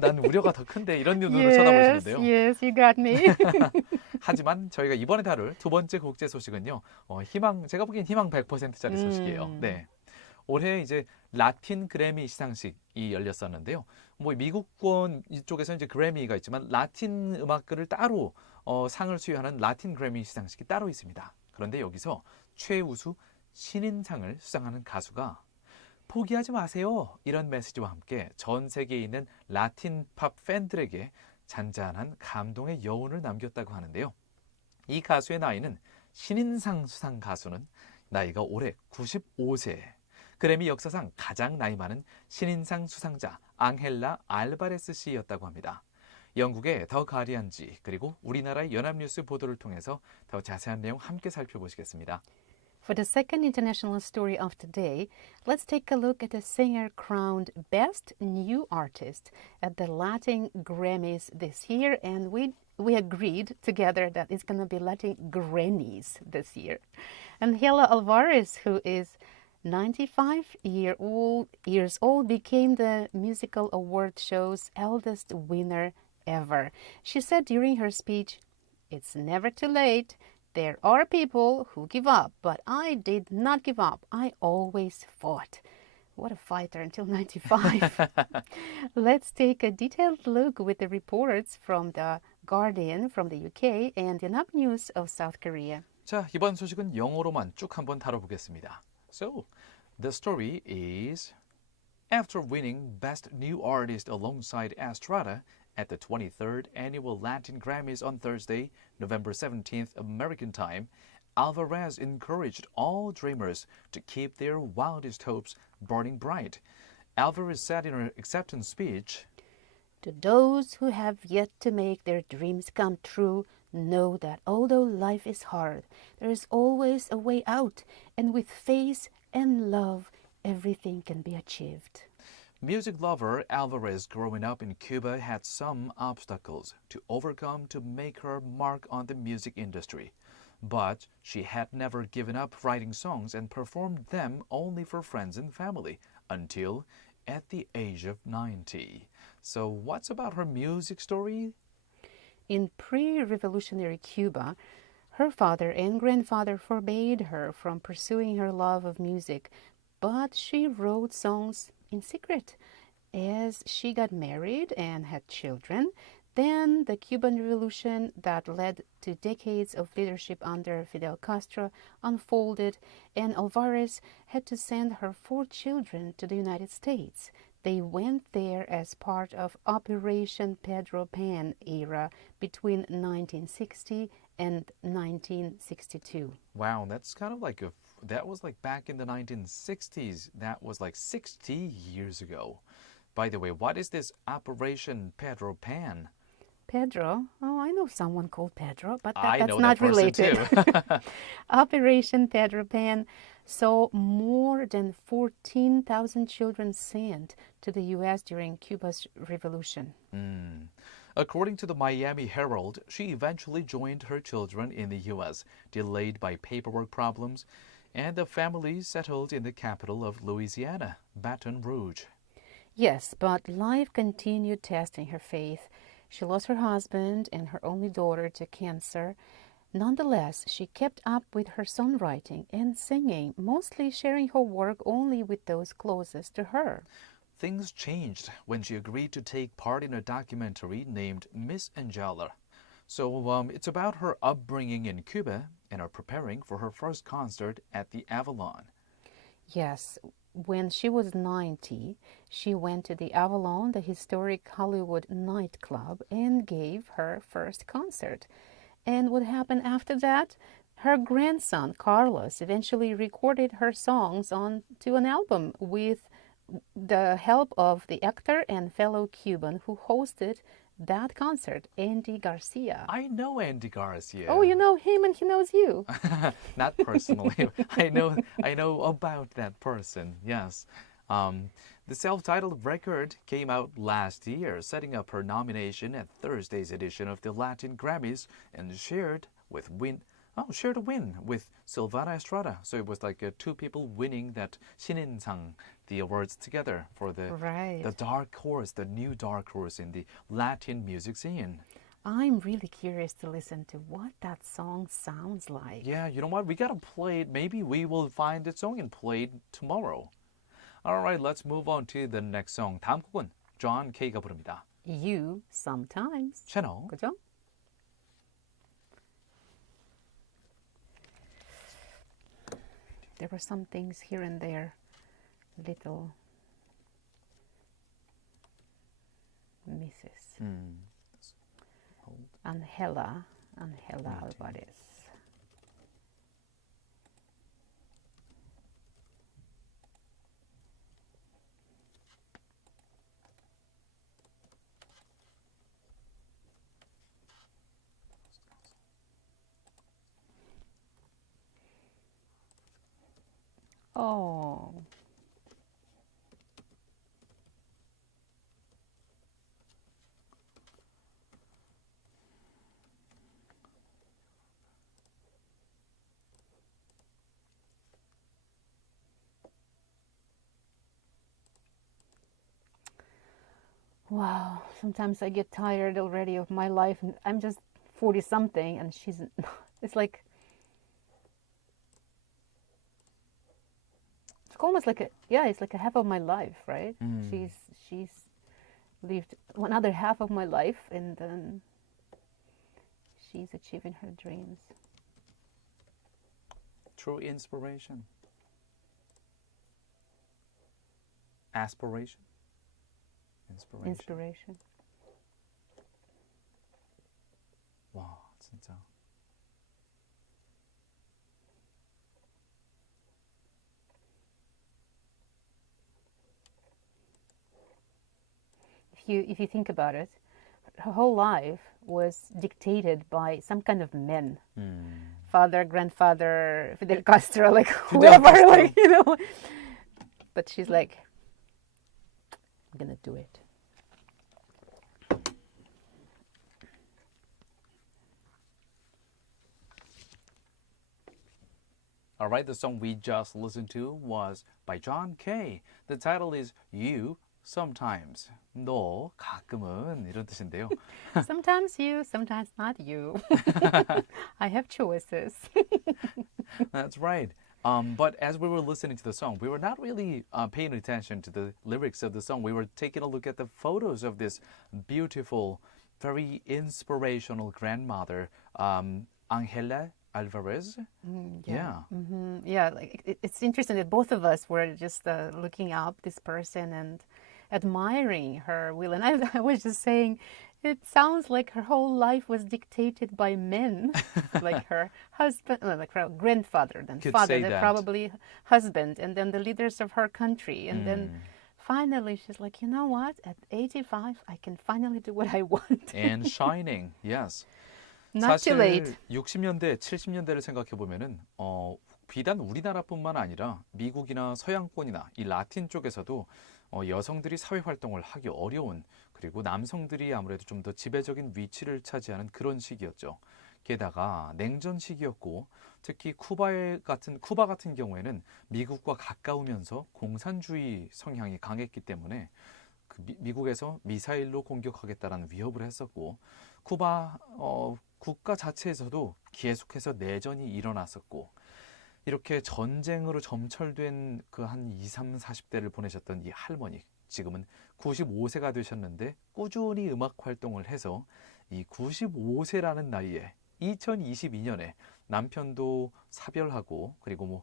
난 우려가 더 큰데 이런 눈으로 쳐다보시는데요. Yes, you got me. 하지만 저희가 이번에 다룰 두 번째 국제 소식은요. 제가 보기엔 희망 100%짜리 소식이에요. 네. 올해 이제 라틴 그래미 시상식이 열렸었는데요. 뭐 미국권 이쪽에서 이제 그래미가 있지만 라틴 음악들을 따로 상을 수여하는 라틴 그래미 시상식이 따로 있습니다. 그런데 여기서 최우수 신인상을 수상하는 가수가 포기하지 마세요. 이런 메시지와 함께 전 세계에 있는 라틴 팝 팬들에게 잔잔한 감동의 여운을 남겼다고 하는데요. 이 가수의 나이는 신인상 수상 가수는 나이가 올해 95세. 그래미 역사상 가장 나이 많은 신인상 수상자 앙헬라 알바레스 씨였다고 합니다. 영국의 더 가디언지 그리고 우리나라의 연합뉴스 보도를 통해서 더 자세한 내용 함께 살펴보시겠습니다. For the second international story of today, let's take a look at a singer crowned Best New Artist at the Latin Grammys this year, and we agreed together that it's going to be Latin Grammys this year. And Hela Alvarez, who is 95 years old, became the musical award show's eldest winner ever. She said during her speech, "It's never too late. There are people who give up, but I did not give up. I always fought." What a fighter until 95. Let's take a detailed look with the reports from The Guardian from the UK and the Yonhap News of South Korea. 자, 이번 소식은 영어로만 쭉 한번 다뤄보겠습니다. So, the story is after winning Best New Artist alongside Estrada at the 23rd Annual Latin Grammys on Thursday, November 17th American time, Alvarez encouraged all dreamers to keep their wildest hopes burning bright. Alvarez said in her acceptance speech, "To those who have yet to make their dreams come true, know that although life is hard, there is always a way out, and with faith and love, everything can be achieved." Music lover Alvarez growing up in Cuba had some obstacles to overcome to make her mark on the music industry. But she had never given up writing songs and performed them only for friends and family until at the age of 90. So what's about her music story? In pre-revolutionary Cuba, her father and grandfather forbade her from pursuing her love of music, but she wrote songs in secret. As she got married and had children, then the Cuban Revolution that led to decades of leadership under Fidel Castro unfolded, and Alvarez had to send her 4 children to the United States. They went there as part of Operation Pedro Pan era between 1960 and 1962. Wow, that's kind of like that was like back in the 1960s. That was like 60 years ago. By the way, what is this Operation Pedro Pan? Pedro. Oh, I know someone called Pedro, but I that's know not that person related. too. Operation Pedro Pan saw more than 14,000 children sent to the U.S. during Cuba's revolution. According to the Miami Herald, she eventually joined her children in the U.S., delayed by paperwork problems, and the family settled in the capital of Louisiana, Baton Rouge. Yes, but life continued testing her faith. She lost her husband and her only daughter to cancer. Nonetheless, she kept up with her songwriting and singing, mostly sharing her work only with those closest to her. Things changed when she agreed to take part in a documentary named Miss Angela. So it's about her upbringing in Cuba and her preparing for her first concert at the Avalon. Yes, when she was 90, she went to the Avalon, the historic Hollywood nightclub, and gave her first concert. And what happened after that? Her grandson, Carlos, eventually recorded her songs onto an album with the help of the actor and fellow Cuban who hosted that concert, Andy Garcia. I know Andy Garcia. Oh, you know him and he knows you. Not personally. I know about that person. Yes. The self-titled record came out last year, setting up her nomination at Thursday's edition of the Latin Grammys, and shared a win with Silvana Estrada. So it was like two people winning that 신인상, the awards together for the dark horse, the new dark horse in the Latin music scene. I'm really curious to listen to what that song sounds like. Yeah, you know what? We gotta play it. Maybe we will find the song and play it tomorrow. All right, let's move on to the next song. 다음 곡은 John K가 부릅니다. You sometimes. 채널. 그죠? There were some things here and there, little misses. Angela Alvarez. Oh. Wow, sometimes I get tired already of my life, and I'm just 40 something, and she's, it's like, it's almost like it's like a half of my life, right? She's lived another half of my life, and then she's achieving her dreams. True inspiration. Aspiration. Inspiration. 와, 진짜. If you think about it, her whole life was dictated by some kind of men. Father, grandfather, Fidel Castro, like whoever, like, you know. But she's like, I'm gonna do it. All right, the song we just listened to was by John K. The title is You Sometimes. 너 가끔은 이런 뜻인데요. Sometimes you, sometimes not you. I have choices. That's right. But as we were listening to the song, we were not really paying attention to the lyrics of the song. We were taking a look at the photos of this beautiful, very inspirational grandmother, Angela Alvarez. Yeah. Mm-hmm. Yeah, like it's interesting that both of us were just looking up this person and admiring her will. And I was just saying, it sounds like her whole life was dictated by men, like her husband, like her grandfather, then Could father, say then that. probably husband, and then the leaders of her country, and then finally, she's like, you know what? At 85, I can finally do what I want. And shining, yes. Not too 사실 late. 60년대, 70년대를 생각해 보면은 비단 우리나라뿐만 아니라 미국이나 서양권이나 이 라틴 쪽에서도 여성들이 사회 활동을 하기 어려운 그리고 남성들이 아무래도 좀 더 지배적인 위치를 차지하는 그런 시기였죠. 게다가 냉전 시기였고 특히 쿠바 같은 경우에는 미국과 가까우면서 공산주의 성향이 강했기 때문에 미국에서 미사일로 공격하겠다라는 위협을 했었고 쿠바 국가 자체에서도 계속해서 내전이 일어났었고 이렇게 전쟁으로 점철된 그 한 20, 30, 40대를 보내셨던 이 할머니 지금은 95세가 되셨는데 꾸준히 음악 활동을 해서 이 95세라는 나이에 2022년에 남편도 사별하고 그리고 뭐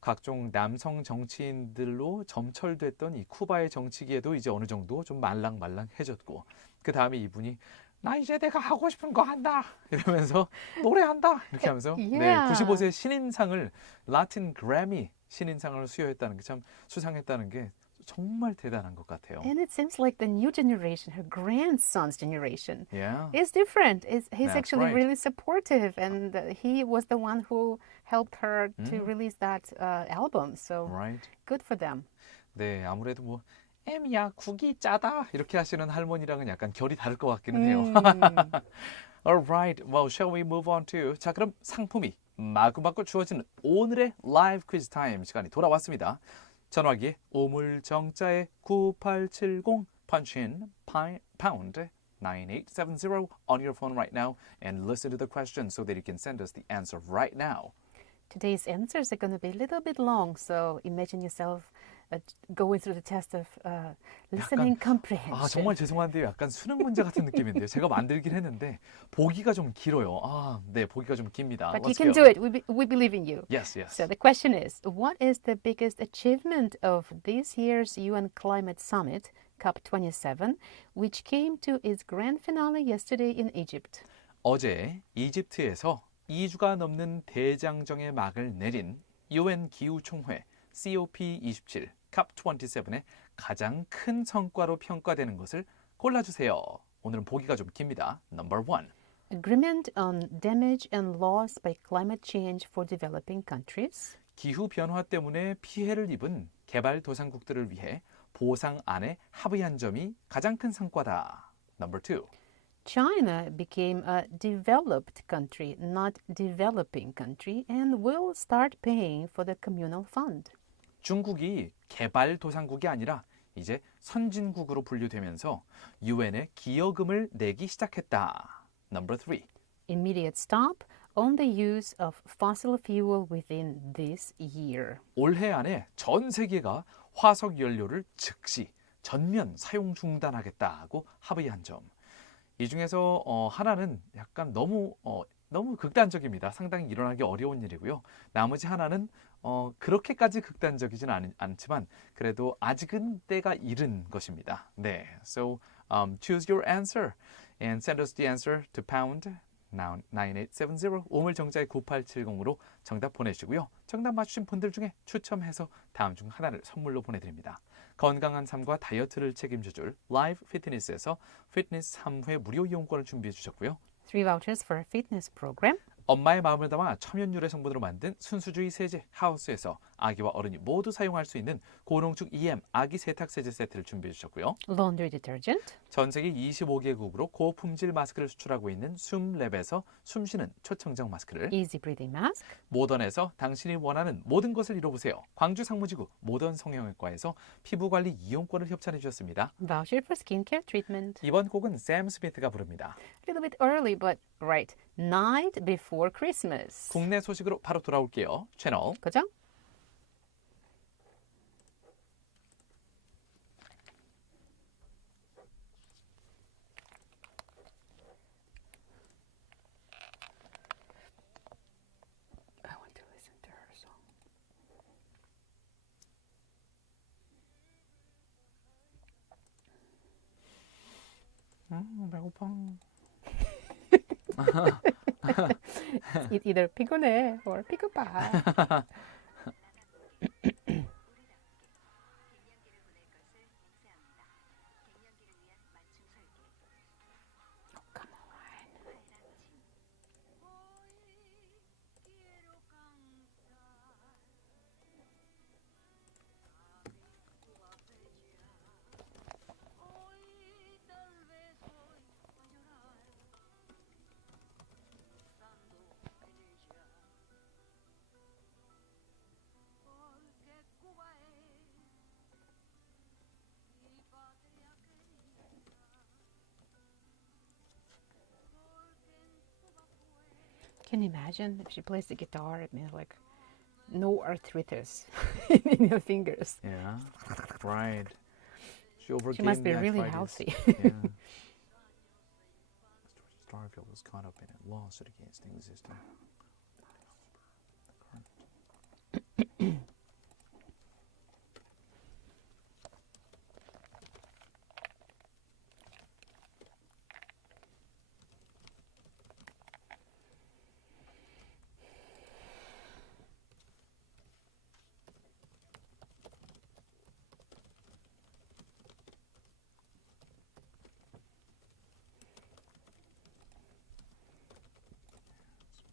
각종 남성 정치인들로 점철됐던 이 쿠바의 정치기에도 이제 어느 정도 좀 말랑말랑해졌고 그 다음에 이분이 나 이제 내가 하고 싶은 거 한다 이러면서 노래한다 이렇게 하면서 네, Yeah. 95세 신인상을 라틴 그래미 신인상을 수여했다는 게 참 수상했다는 게 정말 대단한 것 같아요. And it seems like the new generation, her grandson's generation, Yeah. is different. He's That's actually right. really supportive, and he was the one who helped her to release that album. So Right. good for them. 네, 아무래도 뭐 애미야 국이 짜다 이렇게 하시는 할머니랑은 약간 결이 다를 것 같기는 해요. Alright, well, shall we move on to 자 그럼 상품이 마구마구 주어지는 오늘의 라이브 퀴즈 타임 시간이 돌아왔습니다. 전화기에 오물정자에 9870 punch in pound 9870 on your phone right now and listen to the question so that you can send us the answer right now. Today's answers are going to be a little bit long, so imagine yourself going through the test of listening comprehension. 아 정말 죄송한데요. 약간 수능 문제 같은 느낌인데요. 제가 만들긴 했는데 보기가 좀 길어요. 아, 네, 보기가 좀 깁니다. But you Let's can go. do it. We believe in you. Yes, yes. So the question is, what is the biggest achievement of this year's UN Climate Summit, COP27, which came to its grand finale yesterday in Egypt? 어제 이집트에서 2주가 넘는 대장정의 막을 내린 UN 기후총회 COP27, COP27의 가장 큰 성과로 평가되는 것을 골라주세요. 오늘은 보기가 좀 깁니다. Number 1. Agreement on damage and loss by climate change for developing countries. 기후 변화 때문에 피해를 입은 개발도상국들을 위해 보상안에 합의한 점이 가장 큰 성과다. Number 2. China became a developed country, not developing country, and will start paying for the communal fund. 중국이 개발도상국이 아니라 이제 선진국으로 분류되면서 유엔에 기여금을 내기 시작했다. Number 3. Immediate stop on the use of fossil fuel within this year. 올해 안에 전 세계가 화석 연료를 즉시 전면 사용 중단하겠다고 합의한 점. 이 중에서 하나는 약간 너무 극단적입니다. 상당히 일어나기 어려운 일이고요. 나머지 하나는 그렇게까지 극단적이진 않지만 그래도 아직은 때가 이른 것입니다. 네, so choose your answer and send us the answer to pound 9870 오물정자의 9870으로 정답 보내주시고요. 정답 맞추신 분들 중에 추첨해서 다음 중 하나를 선물로 보내드립니다. 건강한 삶과 다이어트를 책임져줄 라이브 피트니스에서 피트니스 3회 무료 이용권을 준비해 주셨고요. 3 vouchers for a fitness program. 엄마의 마음을 담아 천연 유래 성분으로 만든 순수주의 세제 하우스에서 아기와 어른이 모두 사용할 수 있는 고농축 EM 아기 세탁 세제 세트를 준비해 주셨고요. Laundry detergent. 전 세계 25개국으로 고품질 마스크를 수출하고 있는 숨랩에서 숨쉬는 초청정 마스크를 Easy breathing mask. 모던에서 당신이 원하는 모든 것을 이뤄보세요. 광주 상무지구 모던 성형외과에서 피부관리 이용권을 협찬해 주셨습니다. Voucher for skincare treatment. 이번 곡은 샘 스미스가 부릅니다. A little bit early, but right. Night before Christmas. 국내 소식으로 바로 돌아올게요. 채널 고정. I want to listen to her song. 배고파. Either 피곤해 or 피고파. Can you imagine if she plays the guitar? It means like no arthritis in your fingers. Yeah, right. She must be the really arthritis. healthy. Yeah. Starfield was caught up in a lawsuit against the existing.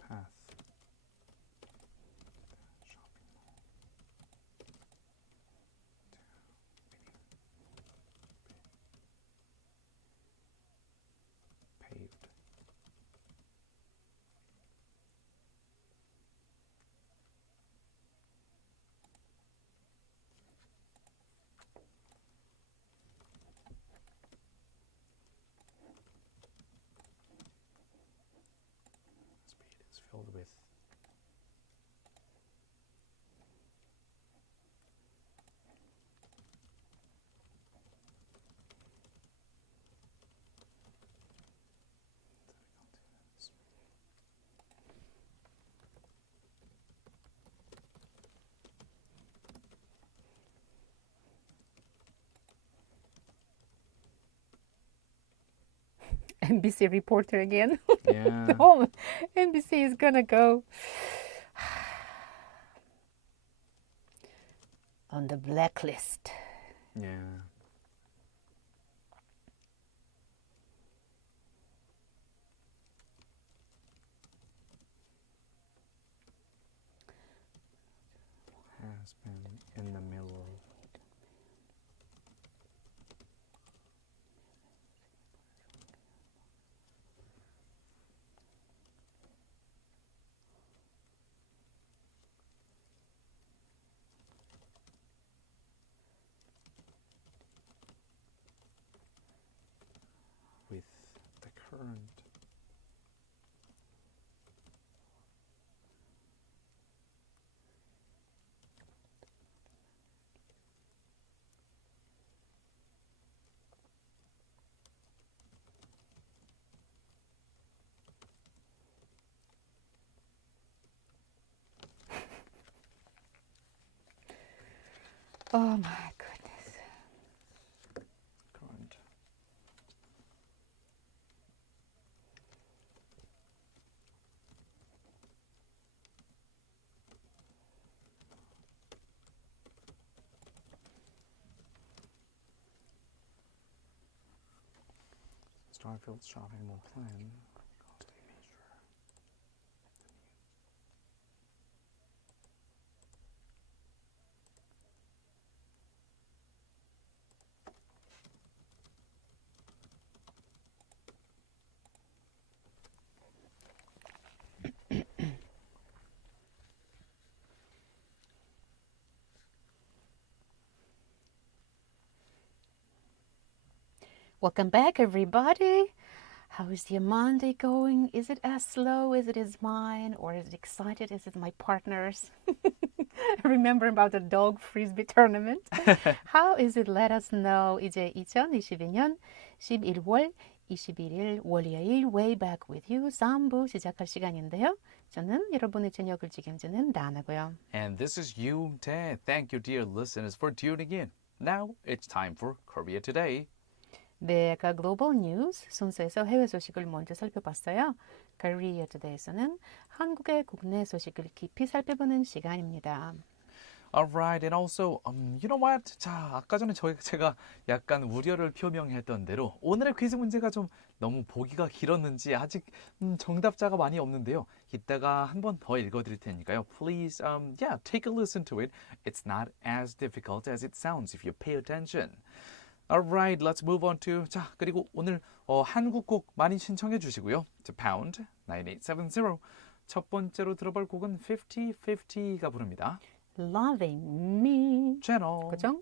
Path. Shopping mall. Paved. Speed is filled with NBC reporter again. yeah. Oh, NBC is gonna go on the blacklist. Yeah. Has been in the middle. With the current. Oh my goodness. Current. Starfield's shopping mall plan. Cost a major. Welcome back, everybody. How is your Monday going? Is it as slow as it is mine, or is it excited as it my partner's? Remember about the dog frisbee tournament? How is it? Let us know. 이제 2022년 11월 21일 월요일 Way Back With You 3부 시작할 시간인데요. 저는 여러분의 저녁을 책임지는 나나고요. And this is Yoon Tae. Thank you, dear listeners, for tuning in. Now it's time for Korea Today. 네, 아까 글로벌 뉴스 순서에서 해외 소식을 먼저 살펴봤어요. Korea Today에서는 한국의 국내 소식을 깊이 살펴보는 시간입니다. Alright, and also, you know what? 자, 아까 전에 제가 약간 우려를 표명했던 대로 오늘의 퀴즈 문제가 좀 너무 보기가 길었는지 아직 정답자가 많이 없는데요. 이따가 한 번 더 읽어드릴 테니까요. Please, take a listen to it. It's not as difficult as it sounds if you pay attention. Alright, let's move on to 자 그리고 오늘 한국곡 많이 신청해 주시고요. To pound 9870 첫 번째로 들어볼 곡은 50-50가 부릅니다. Loving Me. 채널. 그죠?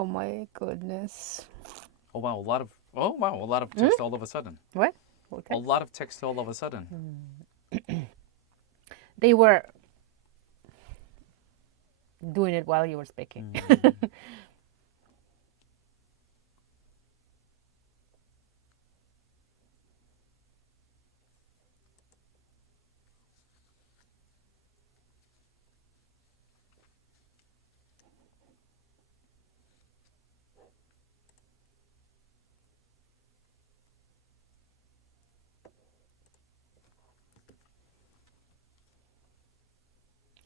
Oh my goodness. Oh wow, a lot of text all of a sudden. What? Okay. A lot of text all of a sudden. They were doing it while you were speaking.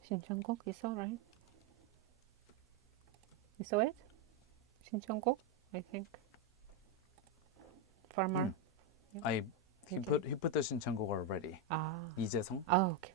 신청곡, you saw, right? You saw it? 신청곡, I think. Farmer. He put the 신청곡 already. 아. 이재성. Oh, okay.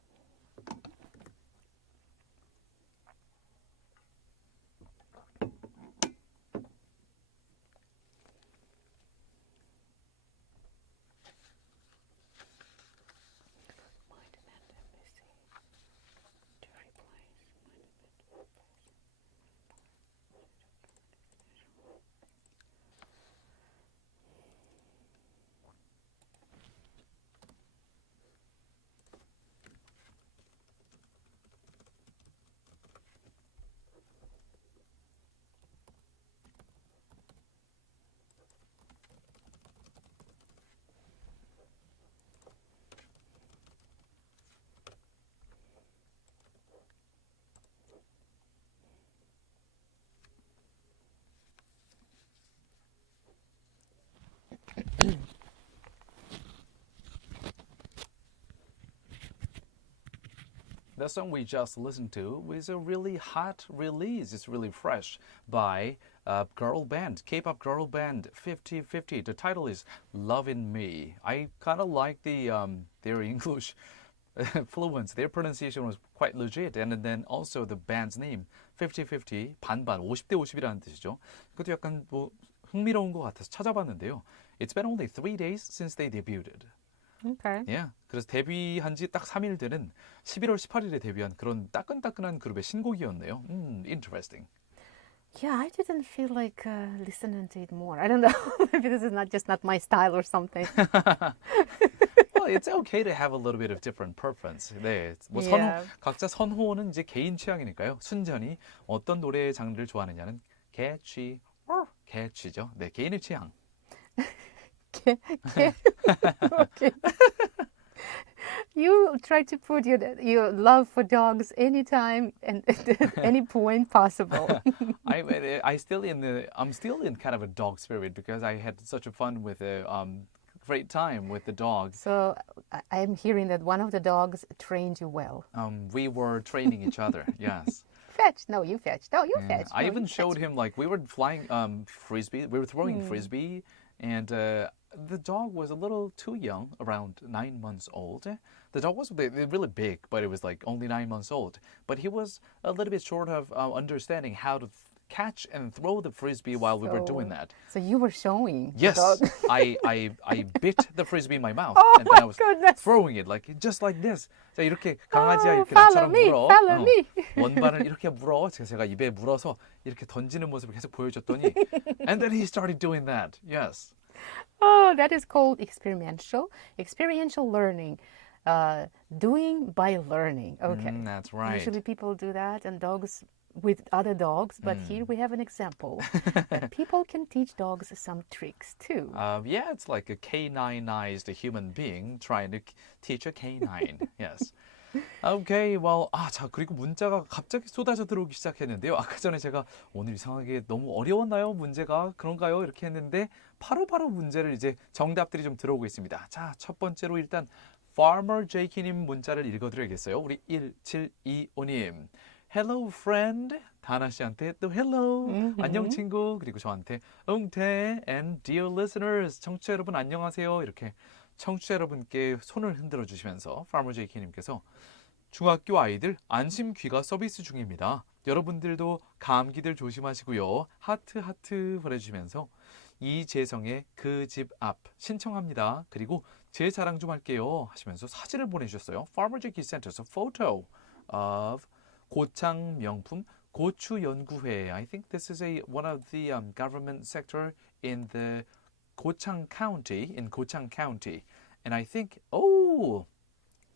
The song we just listened to was a really hot release. It's really fresh by a girl band, K-pop girl band 50/50. The title is Lovin' Me. I kind of like their English fluence. Their pronunciation was quite legit. And then also the band's name, 50/50, 반반, 50대 50이라는 뜻이죠. 그것도 약간 뭐 흥미로운 것 같아서 찾아봤는데요. It's been only 3 days since they debuted. Okay. Yeah. 그래서 데뷔한 지 딱 3일 되는 11월 18일에 데뷔한 그런 따끈따끈한 그룹의 신곡이었네요. Interesting. Yeah, I didn't feel like listening to it more. I don't know. Maybe this is not my style or something. Well, it's okay to have a little bit of different preference. 네, 뭐 Yeah. 각자 선호는 이제 개인 취향이니까요. 순전히 어떤 노래 장르를 좋아하느냐는 개취죠. 네, 개인의 취향. Okay. You try to put your love for dogs anytime and at any point possible. I'm still in kind of a dog spirit because I had such a fun with a great time with the dogs. So I'm hearing that one of the dogs trained you well. We were training each other. Yes. Fetch. No, you fetch. No, you fetch. I No, even you showed fetch. him like we were flying frisbee. We were throwing frisbee, and the dog was a little too young, around 9 months old. The dog was really big, but it was like only 9 months old. But he was a little bit short of understanding how to catch and throw the frisbee while we were doing that. So you were showing Yes, the dog. I bit the frisbee in my mouth, Oh and then I was goodness. throwing it just like this. 자, 이렇게 강아지가 이렇게 follow 나처럼 me, 물어. follow me. 원반을 이렇게 물어. 제가 입에 물어서 이렇게 던지는 모습을 계속 보여줬더니, and then he started doing that. Yes. Oh, that is called experiential learning. Doing by learning. Okay. That's right. Usually people do that and dogs with other dogs, but here we have an example that people can teach dogs some tricks too. Yeah, it's like a caninized human being trying to teach a canine. Yes. Okay, well, 자, 그리고 문자가 갑자기 쏟아져 들어오기 시작했는데요. 아까 전에 제가 오늘 이상하게 너무 어려웠나요? 문제가 그런가요? 이렇게 했는데 바로 문제를 이제 정답들이 좀 들어오고 있습니다. 자, 첫 번째로 일단 Farmer JK님 문자를 읽어드려야겠어요. 우리 1725님. Hello friend. 다나 씨한테 또 hello. 안녕 친구. 그리고 저한테 응태 and dear listeners. 청취자 여러분 안녕하세요. 이렇게 청취자 여러분께 손을 흔들어 주시면서 Farmer JK님께서 중학교 아이들 안심 귀가 서비스 중입니다. 여러분들도 감기들 조심하시고요. 하트 보내주시면서 이재성의 그 집 앞 신청합니다. 그리고 제 자랑 좀 할게요 하시면서 사진을 보내주셨어요. Farmer JK sent us a photo of 고창 명품 고추 연구회. I think this is one of the government sector in the Gwangju County. And I think,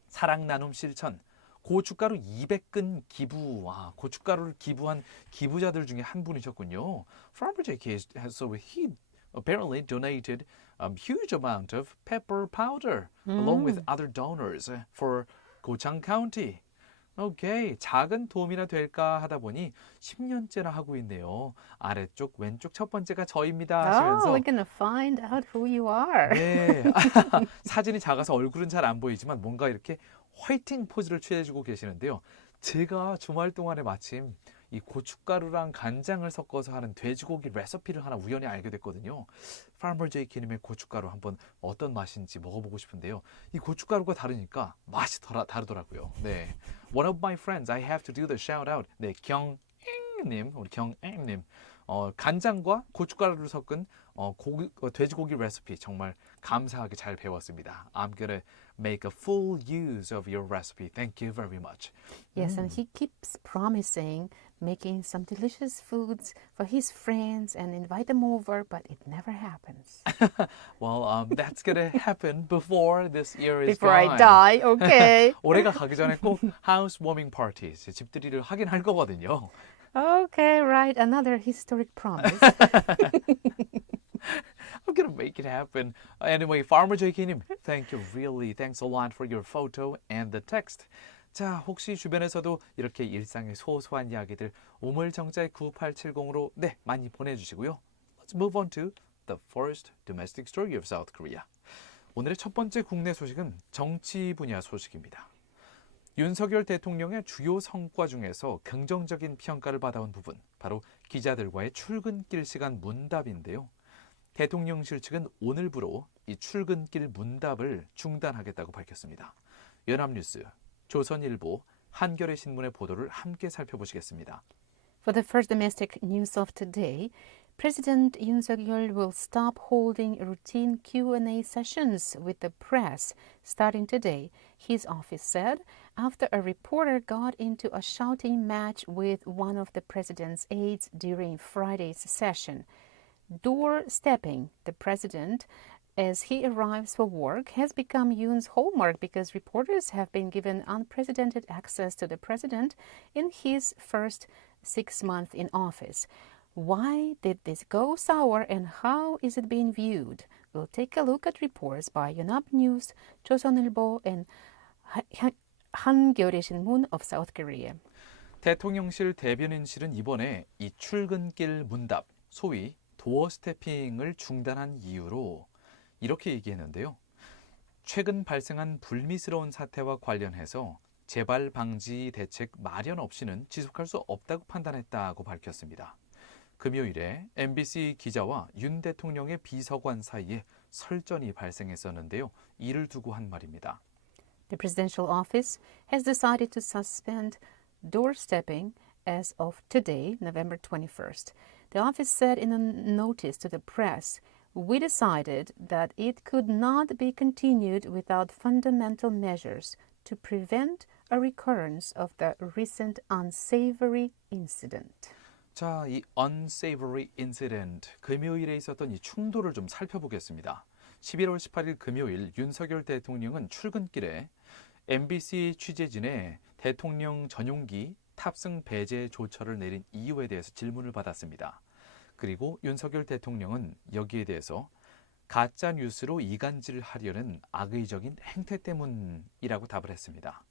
사랑 나눔 실천. 고춧가루 200근 기부. 고춧가루를 기부한 기부자들 중에 한 분이셨군요. Farmer JK so he apparently donated a huge amount of pepper powder along with other donors for Gwangju County. 오케이, 작은 도움이나 될까 하다 보니 10년째나 하고 있네요. 아래쪽 왼쪽 첫 번째가 저입니다 하시면서 we're gonna find out who you are. 네, 사진이 작아서 얼굴은 잘 안 보이지만 뭔가 이렇게 화이팅 포즈를 취해주고 계시는데요. 제가 주말 동안에 마침 이 고춧가루랑 간장을 섞어서 하는 돼지고기 레시피를 하나 우연히 알게 됐거든요. Farmer JK님의 고춧가루 한번 어떤 맛인지 먹어보고 싶은데요. 이 고춧가루가 다르니까 맛이 다르더라고요. 네, One of my friends, I have to do the shout out. 네, 경앵님, 우리 경앵님. 간장과 고춧가루를 섞은 돼지고기 레시피 정말 감사하게 잘 배웠습니다. I'm gonna make a full use of your recipe. Thank you very much. Yes, and he keeps promising making some delicious foods for his friends and invite them over, but it never happens. Well, that's gonna happen before this year is Before I gone. die, okay. 올해가 가기 전에 꼭 housewarming parties, 집들이를 하긴 할 거거든요. Okay, right. Another historic promise. I'm gonna make it happen. Anyway, Farmer JK님, thanks a lot for your photo and the text. 자, 혹시 주변에서도 이렇게 일상의 소소한 이야기들 우물정자의 9870으로 많이 보내주시고요. Let's move on to the first domestic story of South Korea. 오늘의 첫 번째 국내 소식은 정치 분야 소식입니다. 윤석열 대통령의 주요 성과 중에서 긍정적인 평가를 받아온 부분, 바로 기자들과의 출근길 시간 문답인데요. 대통령실 측은 오늘부로 이 출근길 문답을 중단하겠다고 밝혔습니다. 연합뉴스, 조선일보, 한겨레 신문의 보도를 함께 살펴보시겠습니다. For the first domestic news of today, President Yoon Suk-yeol will stop holding routine Q&A sessions with the press starting today, his office said, after a reporter got into a shouting match with one of the president's aides during Friday's session. Doorstepping the president as he arrives for work has become Yoon's hallmark because reporters have been given unprecedented access to the president in his first 6 months in office. Why did this go sour and how is it being viewed? We'll take a look at reports by 연합뉴스, 조선일보, and 한겨레 신문 of South Korea. 대통령실 대변인실은 이번에 이 출근길 문답, 소위 도어 스태핑을 중단한 이유로 이렇게 얘기했는데요. 최근 발생한 불미스러운 사태와 관련해서 재발 방지 대책 마련 없이는 지속할 수 없다고 판단했다고 밝혔습니다. 금요일에 MBC 기자와 윤 대통령의 비서관 사이에 설전이 발생했었는데요. 이를 두고 한 말입니다. The presidential office has decided to suspend doorstepping as of today, November 21st. The office said in a notice to the press, "We decided that it could not be continued without fundamental measures to prevent a recurrence of the recent unsavory incident." 자, 이 unsavory incident, 금요일에 있었던 이 충돌을 좀 살펴보겠습니다. 11월 18일 금요일 윤석열 대통령은 출근길에 MBC 취재진의 대통령 전용기 탑승 배제 조처를 내린 이유에 대해서 질문을 받았습니다. 그리고 윤석열 대통령은 여기에 대해서 가짜 뉴스로 이간질을 하려는 악의적인 행태 때문이라고 답을 했습니다.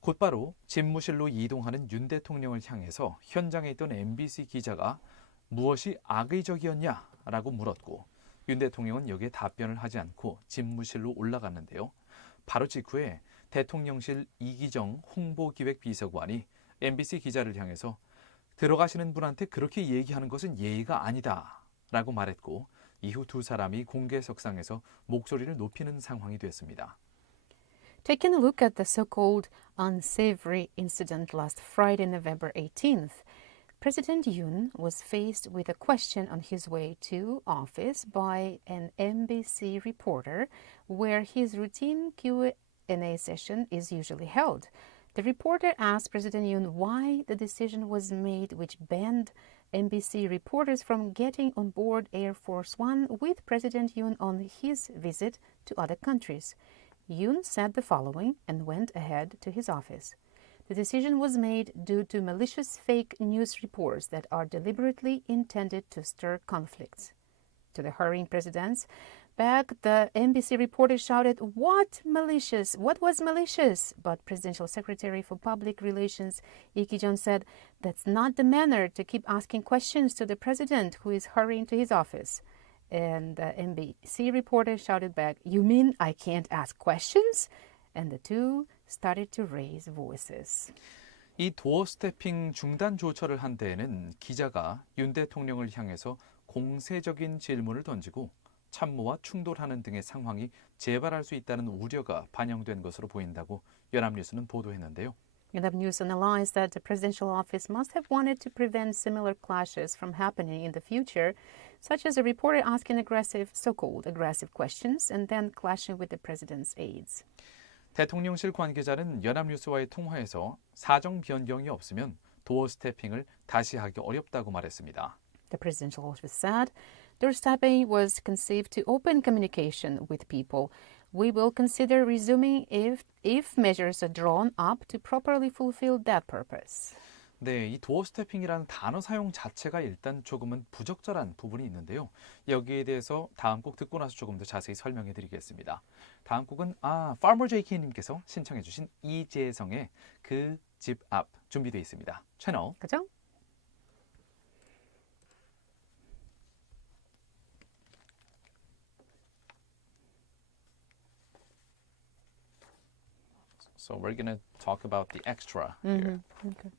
곧바로 집무실로 이동하는 윤 대통령을 향해서 현장에 있던 MBC 기자가 무엇이 악의적이었냐라고 물었고 윤 대통령은 여기에 답변을 하지 않고 집무실로 올라갔는데요. 바로 직후에 대통령실 이기정 홍보기획비서관이 MBC 기자를 향해서 들어가시는 분한테 그렇게 얘기하는 것은 예의가 아니다 라고 말했고 이후 두 사람이 공개석상에서 목소리를 높이는 상황이 됐습니다. Taking a look at the so-called unsavory incident last Friday, November 18th, President Yoon was faced with a question on his way to office by an MBC reporter where his routine Q&A session is usually held. The reporter asked President Yoon why the decision was made which banned NBC reporters from getting on board Air Force One with President Yoon on his visit to other countries. Yoon said the following and went ahead to his office. The decision was made due to malicious fake news reports that are deliberately intended to stir conflicts. To the hurrying presidents, back the NBC reporter shouted, "What malicious? What was malicious?" But Presidential Secretary for Public Relations Lee Ki-jeon said, "That's not the manner to keep asking questions to the president who is hurrying to his office." And the NBC reporter shouted back, "You mean I can't ask questions?" And the two started to raise voices. 이 도어 스태핑 중단 조처를 한 데에는 기자가 윤 대통령을 향해서 공세적인 질문을 던지고 참모와 충돌하는 등의 상황이 재발할 수 있다는 우려가 반영된 것으로 보인다고 연합뉴스는 보도했는데요. Yonhap News analyzed that the presidential office must have wanted to prevent similar clashes from happening in the future, such as a reporter asking so-called aggressive questions and then clashing with the president's aides. 대통령실 관계자는 연합뉴스와의 통화에서 사정 변경이 없으면 도어 스태핑을 다시 하기 어렵다고 말했습니다. The presidential office said, "Door stepping was conceived to open communication with people. We will consider resuming if measures are drawn up to properly fulfill that purpose." 네, 이 도어 스태핑이라는 단어 사용 자체가 일단 조금은 부적절한 부분이 있는데요. 여기에 대해서 다음 곡 듣고 나서 조금 더 자세히 설명해 드리겠습니다. 다음 곡은 Farmer JK님께서 신청해 주신 이재성의 그 집 앞 준비되어 있습니다. 채널 그죠? So we're going to talk about the extra here. Okay.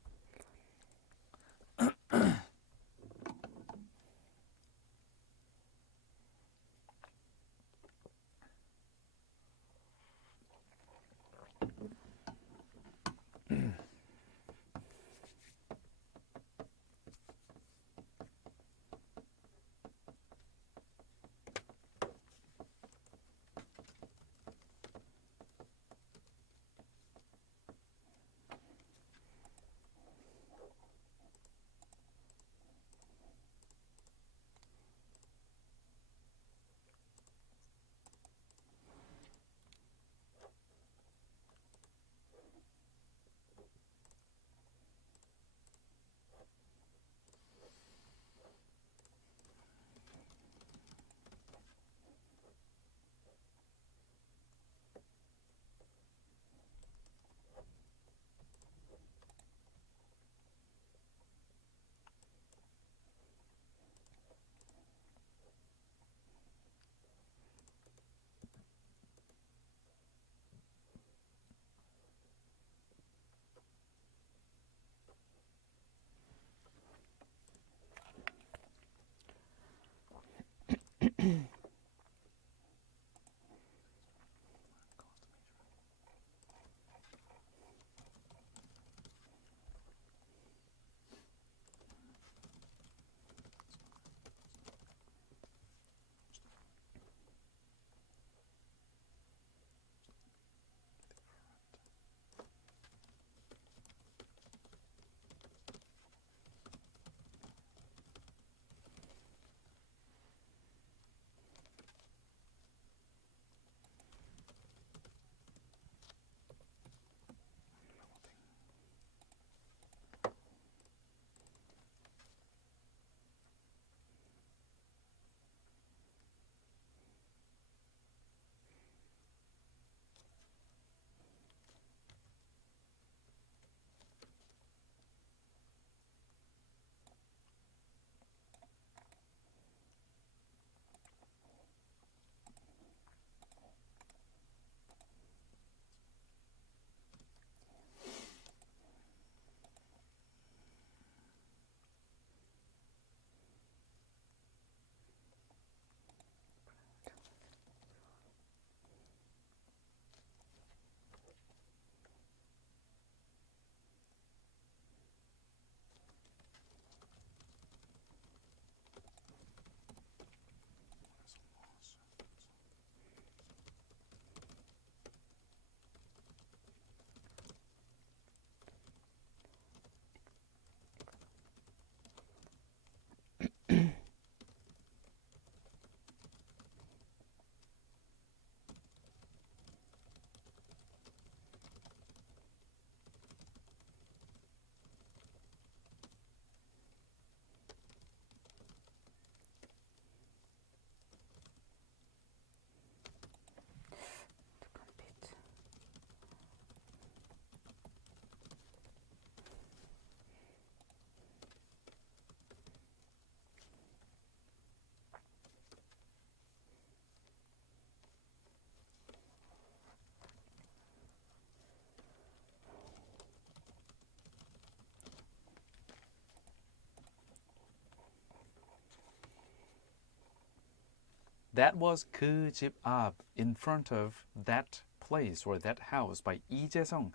That was 그 집 앞 in front of that place or that house by 이재성.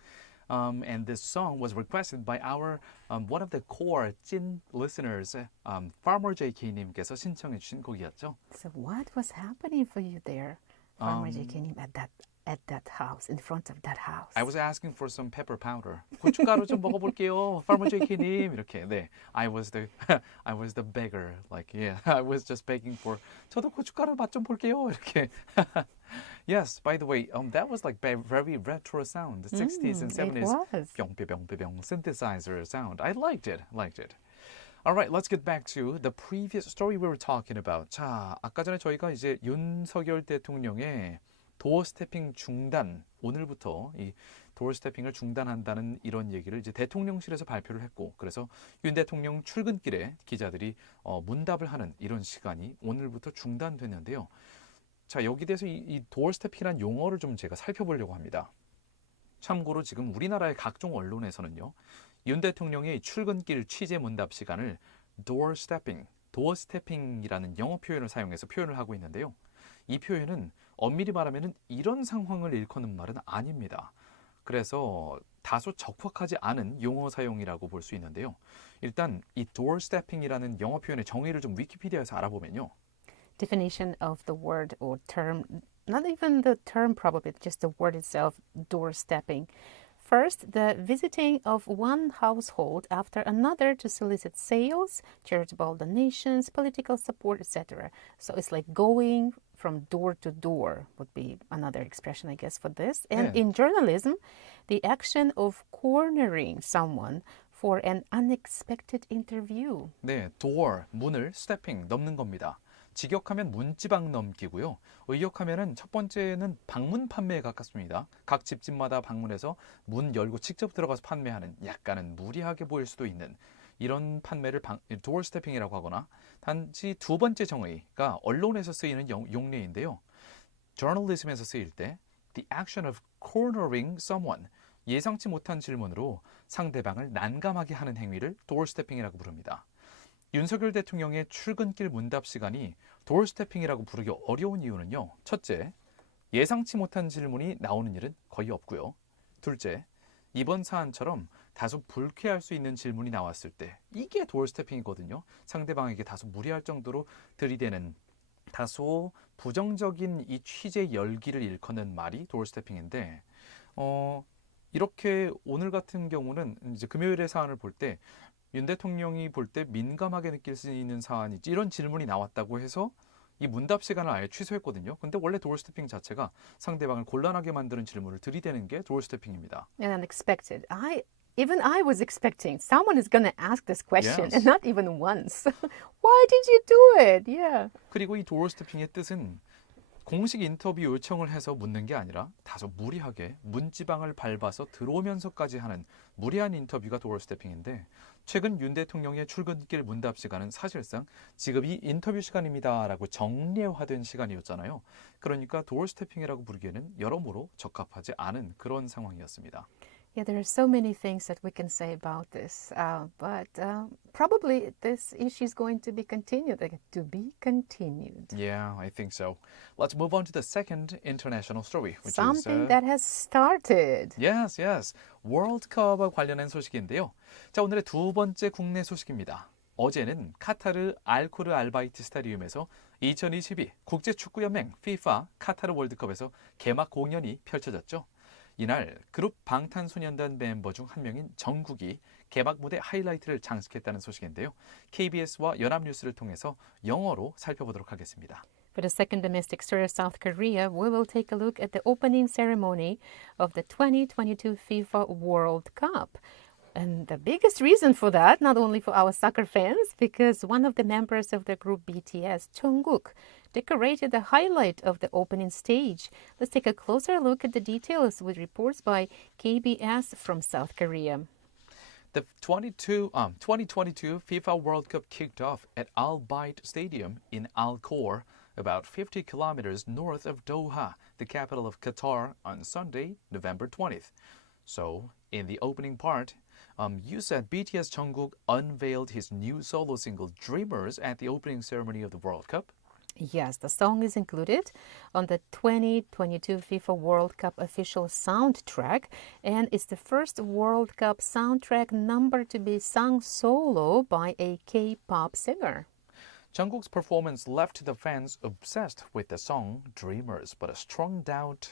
And this song was requested by our one of the core 찐 listeners, Farmer JK님께서 신청해 주신 곡이었죠. So what was happening for you there, Farmer JK님, at that house, in front of that house? I was asking for some pepper powder. 고춧가루 좀 먹어볼게요, Farmer JK님. 이렇게. 네, I was the beggar. Like, yeah, I was just begging for. 저도 고춧가루 맛 좀 볼게요. 이렇게. Yes, by the way, that was like very retro sound, the 60s and 70s. It was. 뿅뿅뿅뿅 synthesizer sound. I liked it. All right, let's get back to the previous story we were talking about. 자, 아까 전에 저희가 이제 윤석열 대통령의 도어 스태핑 중단, 오늘부터 이 도어 스태핑을 중단한다는 이런 얘기를 이제 대통령실에서 발표를 했고, 그래서 윤 대통령 출근길에 기자들이 문답을 하는 이런 시간이 오늘부터 중단됐는데요. 자, 여기 대해서 이 도어 스태핑이라는 용어를 좀 제가 살펴보려고 합니다. 참고로 지금 우리나라의 각종 언론에서는요, 윤 대통령의 출근길 취재 문답 시간을 door stepping이라는 영어 표현을 사용해서 표현을 하고 있는데요. 이 표현은 엄밀히 말하면 이런 상황을 일컫는 말은 아닙니다. 그래서 다소 적확하지 않은 용어 사용이라고 볼 수 있는데요. 일단 이 door stepping이라는 영어 표현의 정의를 좀 위키피디아에서 알아보면요. Definition of the word or term, not even the term probably, just the word itself, doorstepping. First, the visiting of one household after another to solicit sales, charitable donations, political support, etc. So it's like going from door to door would be another expression, I guess, for this. And in journalism, the action of cornering someone for an unexpected interview. 네, door, 문을 stepping, 넘는 겁니다. 직역하면 문지방 넘기고요. 의역하면은 첫 번째는 방문 판매에 가깝습니다. 각 집집마다 방문해서 문 열고 직접 들어가서 판매하는 약간은 무리하게 보일 수도 있는 이런 판매를 door stepping이라고 하거나, 단지 두 번째 정의가 언론에서 쓰이는 용례인데요. journalism에서 쓰일 때 the action of cornering someone, 예상치 못한 질문으로 상대방을 난감하게 하는 행위를 door stepping이라고 부릅니다. 윤석열 대통령의 출근길 문답 시간이 door stepping이라고 부르기 어려운 이유는요. 첫째, 예상치 못한 질문이 나오는 일은 거의 없고요. 둘째, 이번 사안처럼 다소 불쾌할 수 있는 질문이 나왔을 때 이게 door stepping이거든요. 상대방에게 다소 무리할 정도로 들이대는 다소 부정적인 이 취재 열기를 일컫는 말이 door stepping인데, 이렇게 오늘 같은 경우는 이제 금요일의 사안을 볼 때 윤 대통령이 볼 때 민감하게 느낄 수 있는 사안이 이런 질문이 나왔다고 해서 이 문답 시간을 아예 취소했거든요. 근데 원래 door stepping 자체가 상대방을 곤란하게 만드는 질문을 들이대는 게 door stepping입니다. And unexpected. Even I was expecting someone is going to ask this question, Yes. and not even once. Why did you do it? Yeah. 그리고 이 door stepping의 뜻은 공식 인터뷰 요청을 해서 묻는 게 아니라 다소 무리하게 문지방을 밟아서 들어오면서까지 하는 무리한 인터뷰가 door stepping인데, 최근 윤 대통령의 출근길 문답 시간은 사실상 지금 이 인터뷰 시간입니다라고 정례화된 시간이었잖아요. 그러니까 door stepping이라고 부르기에는 여러모로 적합하지 않은 그런 상황이었습니다. Yeah, there are so many things that we can say about this, but probably this issue is going to be continued. To be continued. Yeah, I think so. Let's move on to the second international story, which Something is that has started. Yes. 월드컵과 관련한 소식인데요. 자, 오늘의 두 번째 국내 소식입니다. 어제는 카타르 알코르 알바이트 스타디움에서 2022 국제축구연맹 FIFA 카타르 월드컵에서 개막 공연이 펼쳐졌죠. 이날 그룹 방탄소년단 멤버 중 한 명인 정국이 개막 무대 하이라이트를 장식했다는 소식인데요. KBS와 연합뉴스를 통해서 영어로 살펴보도록 하겠습니다. For the second domestic story of South Korea, we will take a look at the opening ceremony of the 2022 FIFA World Cup. And the biggest reason for that, not only for our soccer fans, because one of the members of the group BTS, Jungkook, decorated the highlight of the opening stage. Let's take a closer look at the details with reports by KBS from South Korea. The 2022 FIFA World Cup kicked off at Al Bayt Stadium in Al Khor, about 50 kilometers north of Doha, the capital of Qatar, on Sunday, November 20th. So, in the opening part, you said BTS Jungkook unveiled his new solo single Dreamers at the opening ceremony of the World Cup. Yes, the song is included on the 2022 FIFA World Cup official soundtrack, and it's the first World Cup soundtrack number to be sung solo by a K-pop singer. Jungkook's performance left the fans obsessed with the song Dreamers, but a strong doubt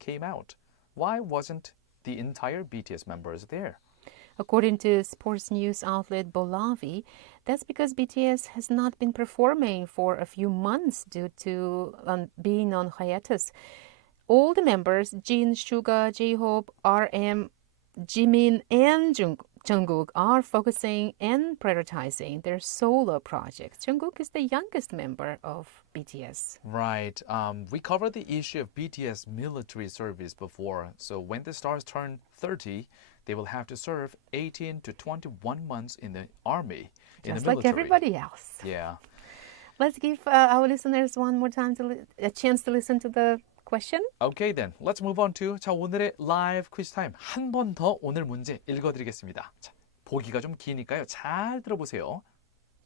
came out. Why wasn't the entire BTS members there? According to sports news outlet Bolavi, that's because BTS has not been performing for a few months due to being on hiatus. All the members, Jin, Suga, J-Hope, RM, Jimin, and Jungkook are focusing and prioritizing their solo projects. Jungkook is the youngest member of BTS. Right. We covered the issue of BTS military service before. So when the stars turn 30, they will have to serve 18 to 21 months in the army, in Just the military. like everybody else. Yeah. Let's give our listeners one more time a chance to listen to the question. Okay then. Let's move on to 자 오늘의 라이브 퀴즈 타임. 한 번 더 오늘 문제 읽어드리겠습니다. 자, 보기가 좀 기니까요. 잘 들어보세요.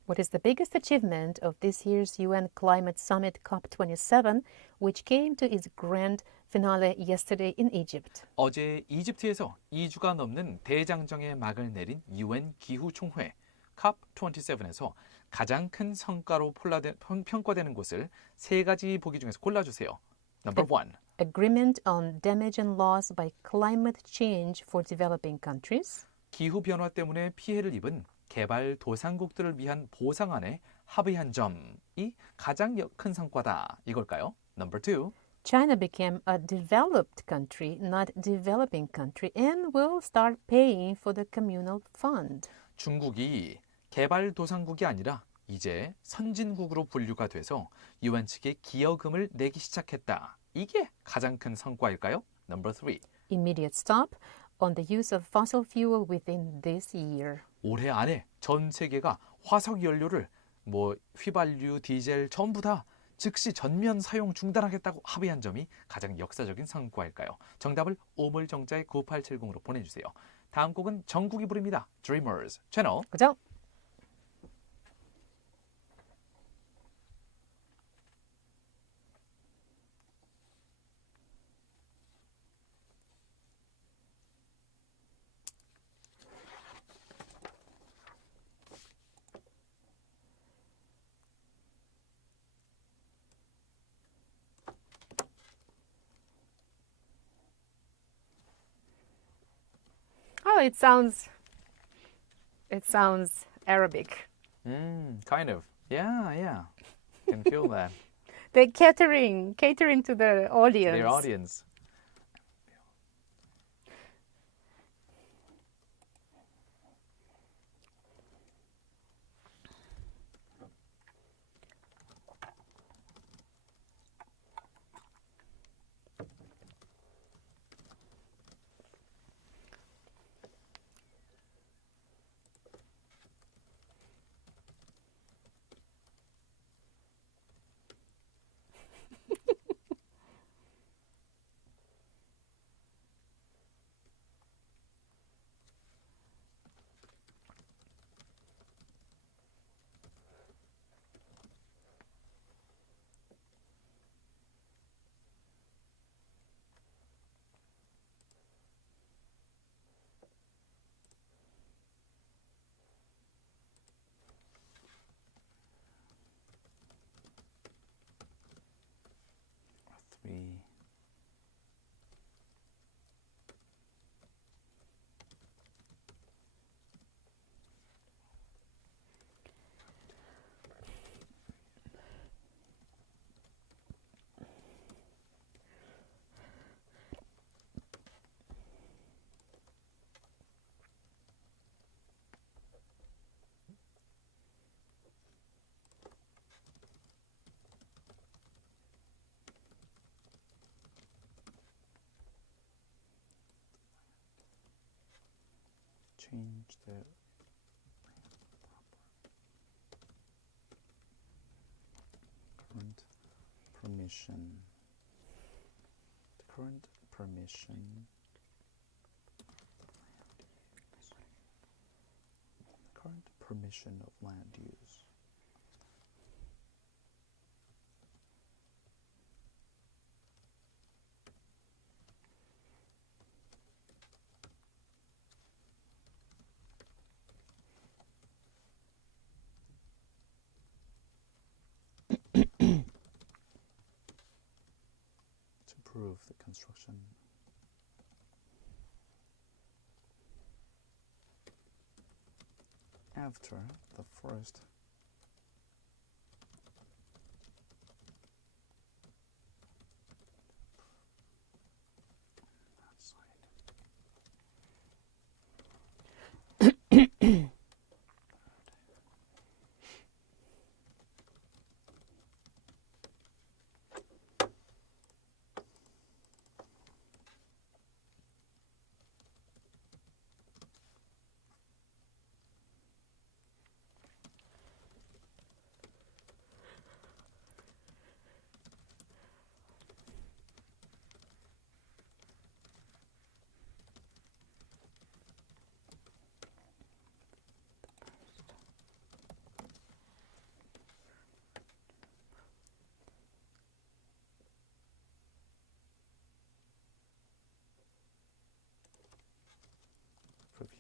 What is the biggest achievement of this year's UN Climate Summit COP27, which came to its grand finale yesterday in Egypt? 어제 이집트에서 2주가 넘는 대장정의 막을 내린 UN 기후총회 COP27에서 가장 큰 성과로 평가되는 곳을 세 가지 보기 중에서 골라주세요. Number 1. Agreement on damage and loss by climate change for developing countries. 기후변화 때문에 피해를 입은 개발도상국들을 위한 보상안에 합의한 점이 가장 큰 성과다. 이걸까요? Number 2. China became a developed country, not developing country, and will start paying for the communal fund. 중국이 개발도상국이 아니라 이제 선진국으로 분류가 돼서 UN 측에 기여금을 내기 시작했다. 이게 가장 큰 성과일까요? Number 3. Immediate stop on the use of fossil fuel within this year. 올해 안에 전 세계가 화석 연료를 휘발유, 디젤 전부 다 즉시 전면 사용 중단하겠다고 합의한 점이 가장 역사적인 성과일까요? 정답을 오물정자에 9870으로 보내주세요. 다음 곡은 정국이 부릅니다. Dreamers 채널 그죠? Oh, it sounds Arabic. Kind of. Yeah. Can feel that. They're catering to the audience. Their audience. Three. Change the current permission. The current permission. Current permission of land use. approve the construction after the first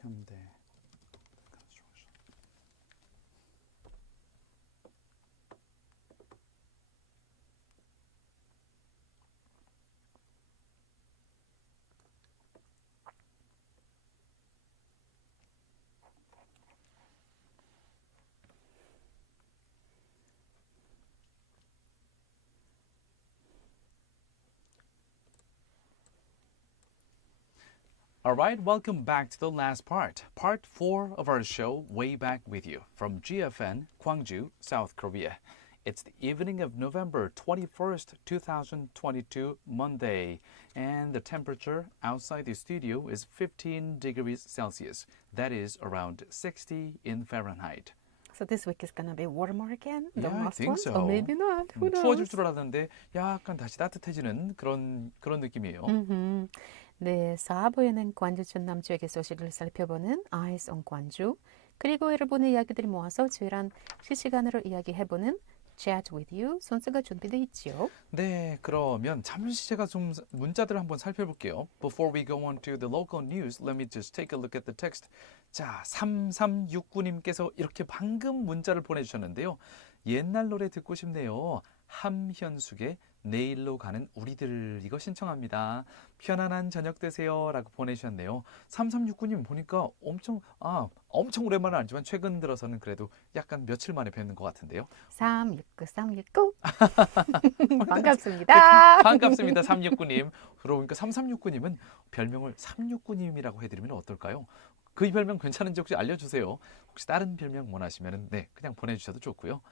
현대 construction. All right, welcome back to the last part 4 of our show, Way Back With You, from GFN, Gwangju, South Korea. It's the evening of November 21st, 2022, Monday, and the temperature outside the studio is 15 degrees Celsius. That is around 60 in Fahrenheit. So this week is going to be warmer again? The Yeah, I last think one? so. Or maybe not. Who knows? 추워질 줄 알았는데 약간 다시 따뜻해지는 그런 느낌이에요. 네, 4부에는 광주 전남 지역의 소식을 살펴보는 Eyes on 광주, 그리고 여러분의 이야기들을 모아서 주일한 실시간으로 이야기해보는 Chat with You 순서가 준비되어 있지요. 네, 그러면 잠시 제가 좀 문자들을 한번 살펴볼게요. Before we go on to the local news, let me just take a look at the text. 자, 3369님께서 이렇게 방금 문자를 보내주셨는데요. 옛날 노래 듣고 싶네요. 함현숙의 내일로 가는 우리들 이거 신청합니다. 편안한 저녁 되세요 라고 보내주셨네요. 3369님 보니까 엄청 오랜만은 아니지만 최근 들어서는 그래도 약간 며칠 만에 뵙는 것 같은데요. 369 반갑습니다. 반갑습니다. 369님. 그러니까 3369님은 별명을 369님이라고 해드리면 어떨까요? 그 별명 괜찮은지 혹시 알려주세요. 혹시 다른 별명 원하시면 네 그냥 보내주셔도 좋고요.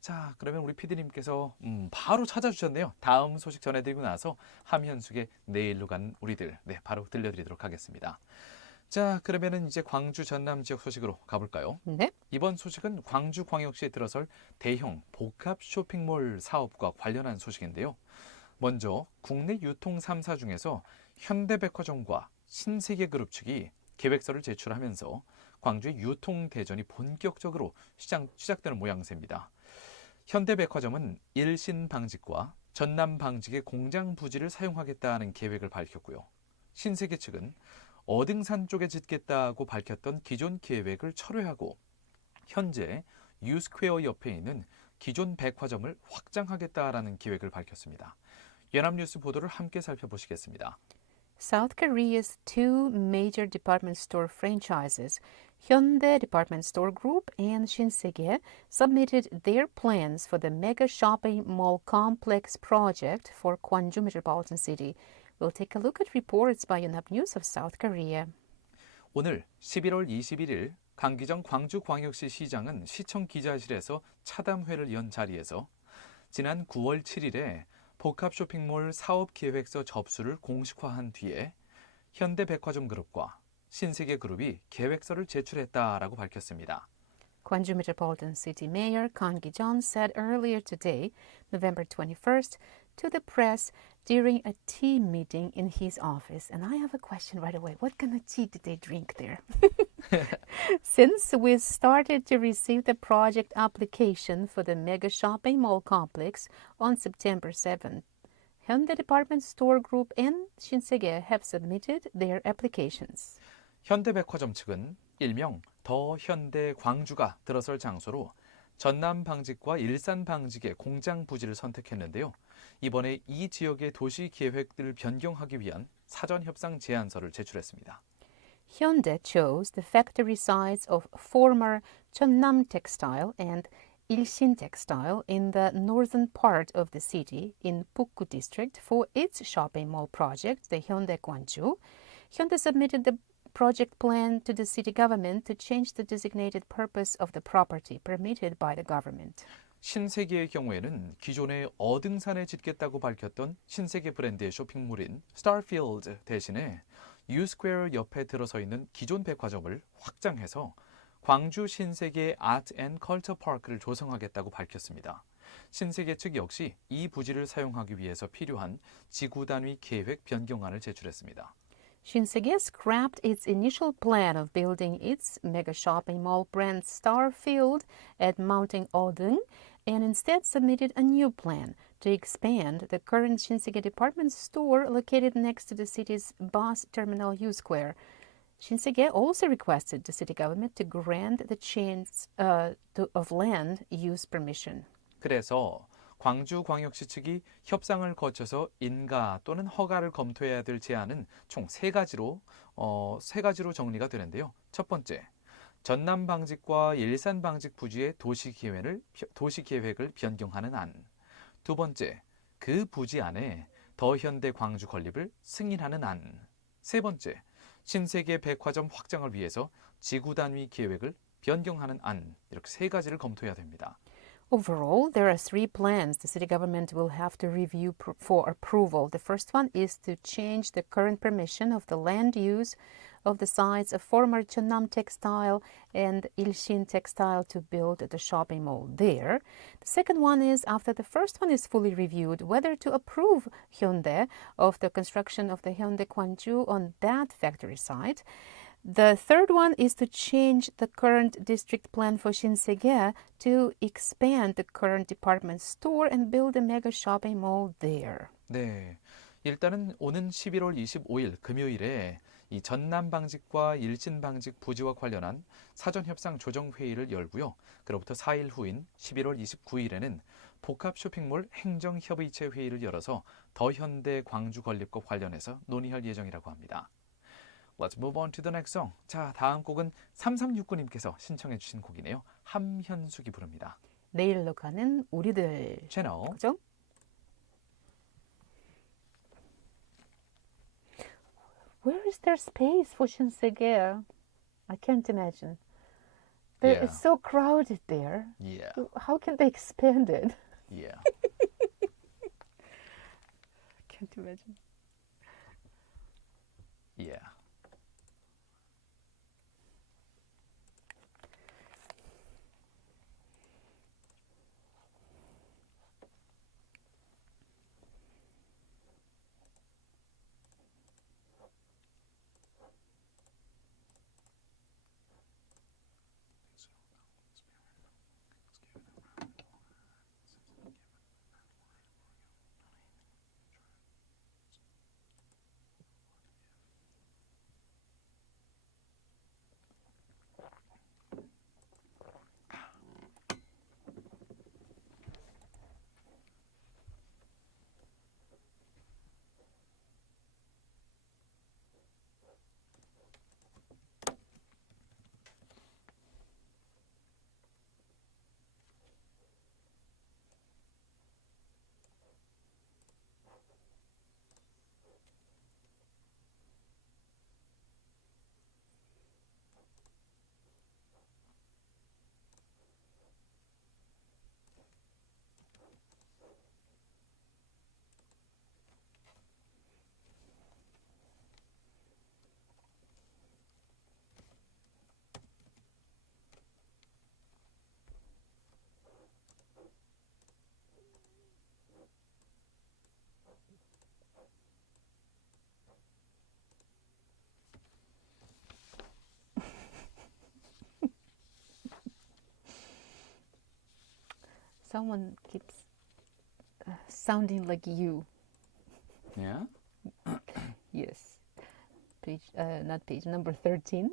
자, 그러면 우리 PD님께서 바로 찾아주셨네요. 다음 소식 전해드리고 나서 함현숙의 내일로 간 우리들 네 바로 들려드리도록 하겠습니다. 자, 그러면은 이제 광주 전남 지역 소식으로 가볼까요? 네. 이번 소식은 광주광역시에 들어설 대형 복합 쇼핑몰 사업과 관련한 소식인데요. 먼저 국내 유통 3사 중에서 현대백화점과 신세계그룹 측이 계획서를 제출하면서 광주의 유통 대전이 본격적으로 시작되는 모양새입니다. 현대백화점은 일신 방직과 전남 방직의 공장 부지를 사용하겠다는 계획을 밝혔고요. 신세계 측은 어등산 쪽에 짓겠다고 밝혔던 기존 계획을 철회하고 현재 유스퀘어 옆에 있는 기존 백화점을 확장하겠다라는 계획을 밝혔습니다. 연합뉴스 보도를 함께 살펴보시겠습니다. South Korea's two major department store franchises, Hyundai Department Store Group and Shinsegae, submitted their plans for the mega shopping mall complex project for Gwangju Metropolitan City. We'll take a look at reports by 연합뉴스 of South Korea. 오늘 11월 21일 강기정 광주광역시 시장은 시청 기자실에서 차담회를 연 자리에서 지난 9월 7일에 복합 쇼핑몰 사업 계획서 접수를 공식화한 뒤에 현대백화점 그룹과 신세계그룹이 계획서를 제출했다라고 밝혔습니다. Gwangju Metropolitan City Mayor Kang Gi-jeon said earlier today, November 21st, to the press during a tea meeting in his office. And I have a question right away. What kind of tea did they drink there? Since we started to receive the project application for the mega shopping mall complex on September 7th, Hyundai Department Store Group and Shinsegae have submitted their applications. 현대백화점 측은 일명 더 현대 광주가 들어설 장소로 전남 방직과 일산 방직의 공장 부지를 선택했는데요. 이번에 이 지역의 도시 계획들을 변경하기 위한 사전 협상 제안서를 제출했습니다. Hyundai chose the factory sites of former Cheonnam Textile and Ilsin Textile in the northern part of the city in Pukgu district for its shopping mall project, the Hyundai Gwangju. Hyundai submitted the project plan to the city government to change the designated purpose of the property permitted by the government. 신세계의 경우에는 기존에 어등산에 짓겠다고 밝혔던 신세계 브랜드의 쇼핑몰인 스타필드 대신에 U-스퀘어 옆에 들어서 있는 기존 백화점을 확장해서 광주 신세계 아트 앤 컬처 파크를 조성하겠다고 밝혔습니다. 신세계 측 역시 이 부지를 사용하기 위해서 필요한 지구 단위 계획 변경안을 제출했습니다. Shinsegae scrapped its initial plan of building its mega shopping mall brand Starfield at Mountain Odung and instead submitted a new plan to expand the current Shinsegae department store located next to the city's bus terminal U-Square. Shinsegae also requested the city government to grant the change of land use permission. 그래서 광주광역시 측이 협상을 거쳐서 인가 또는 허가를 검토해야 될 제안은 총 세 가지로 정리가 되는데요. 첫 번째, 전남 방직과 일산 방직 부지의 도시 계획을 변경하는 안. 두 번째, 그 부지 안에 더 현대 광주 건립을 승인하는 안. 세 번째, 신세계 백화점 확장을 위해서 지구 단위 계획을 변경하는 안. 이렇게 세 가지를 검토해야 됩니다. Overall, there are three plans the city government will have to review for approval. The first one is to change the current permission of the land use of the sites of former Cheonnam Textile and Ilsin Textile to build the shopping mall there. The second one is, after the first one is fully reviewed, whether to approve Hyundai of the construction of the Hyundai Gwangju on that factory site. The third one is to change the current district plan for Shinsegae to expand the current department store and build a mega shopping mall there. 네, 일단은 오는 11월 25일 금요일에 이 전남 방직과 일진 방직 부지와 관련한 사전 협상 조정 회의를 열고요. 그로부터 4일 후인 11월 29일에는 복합 쇼핑몰 행정협의체 회의를 열어서 더 현대 광주 건립과 관련해서 논의할 예정이라고 합니다. Let's move on to the next song. 자, 다음 곡은 3369님께서 신청해 주신 곡이네요. 함현숙이 부릅니다. 내일로 가는 우리들 채널. 그죠? Where is there space for Shinsegae? I can't imagine. Yeah. It's so crowded there. Yeah. How can they expand it? Yeah. Can't imagine. Yeah. Someone keeps sounding like you. Yeah. Yes. Not page, number 13.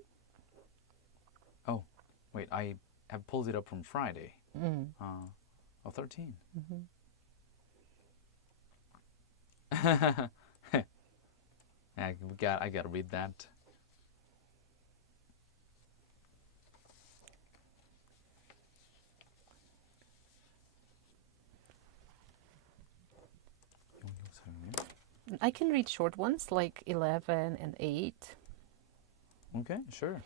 Oh, wait, I have pulled it up from Friday. 13. Mm-hmm. I gotta read that. I can read short ones like 11 and 8. Okay, sure.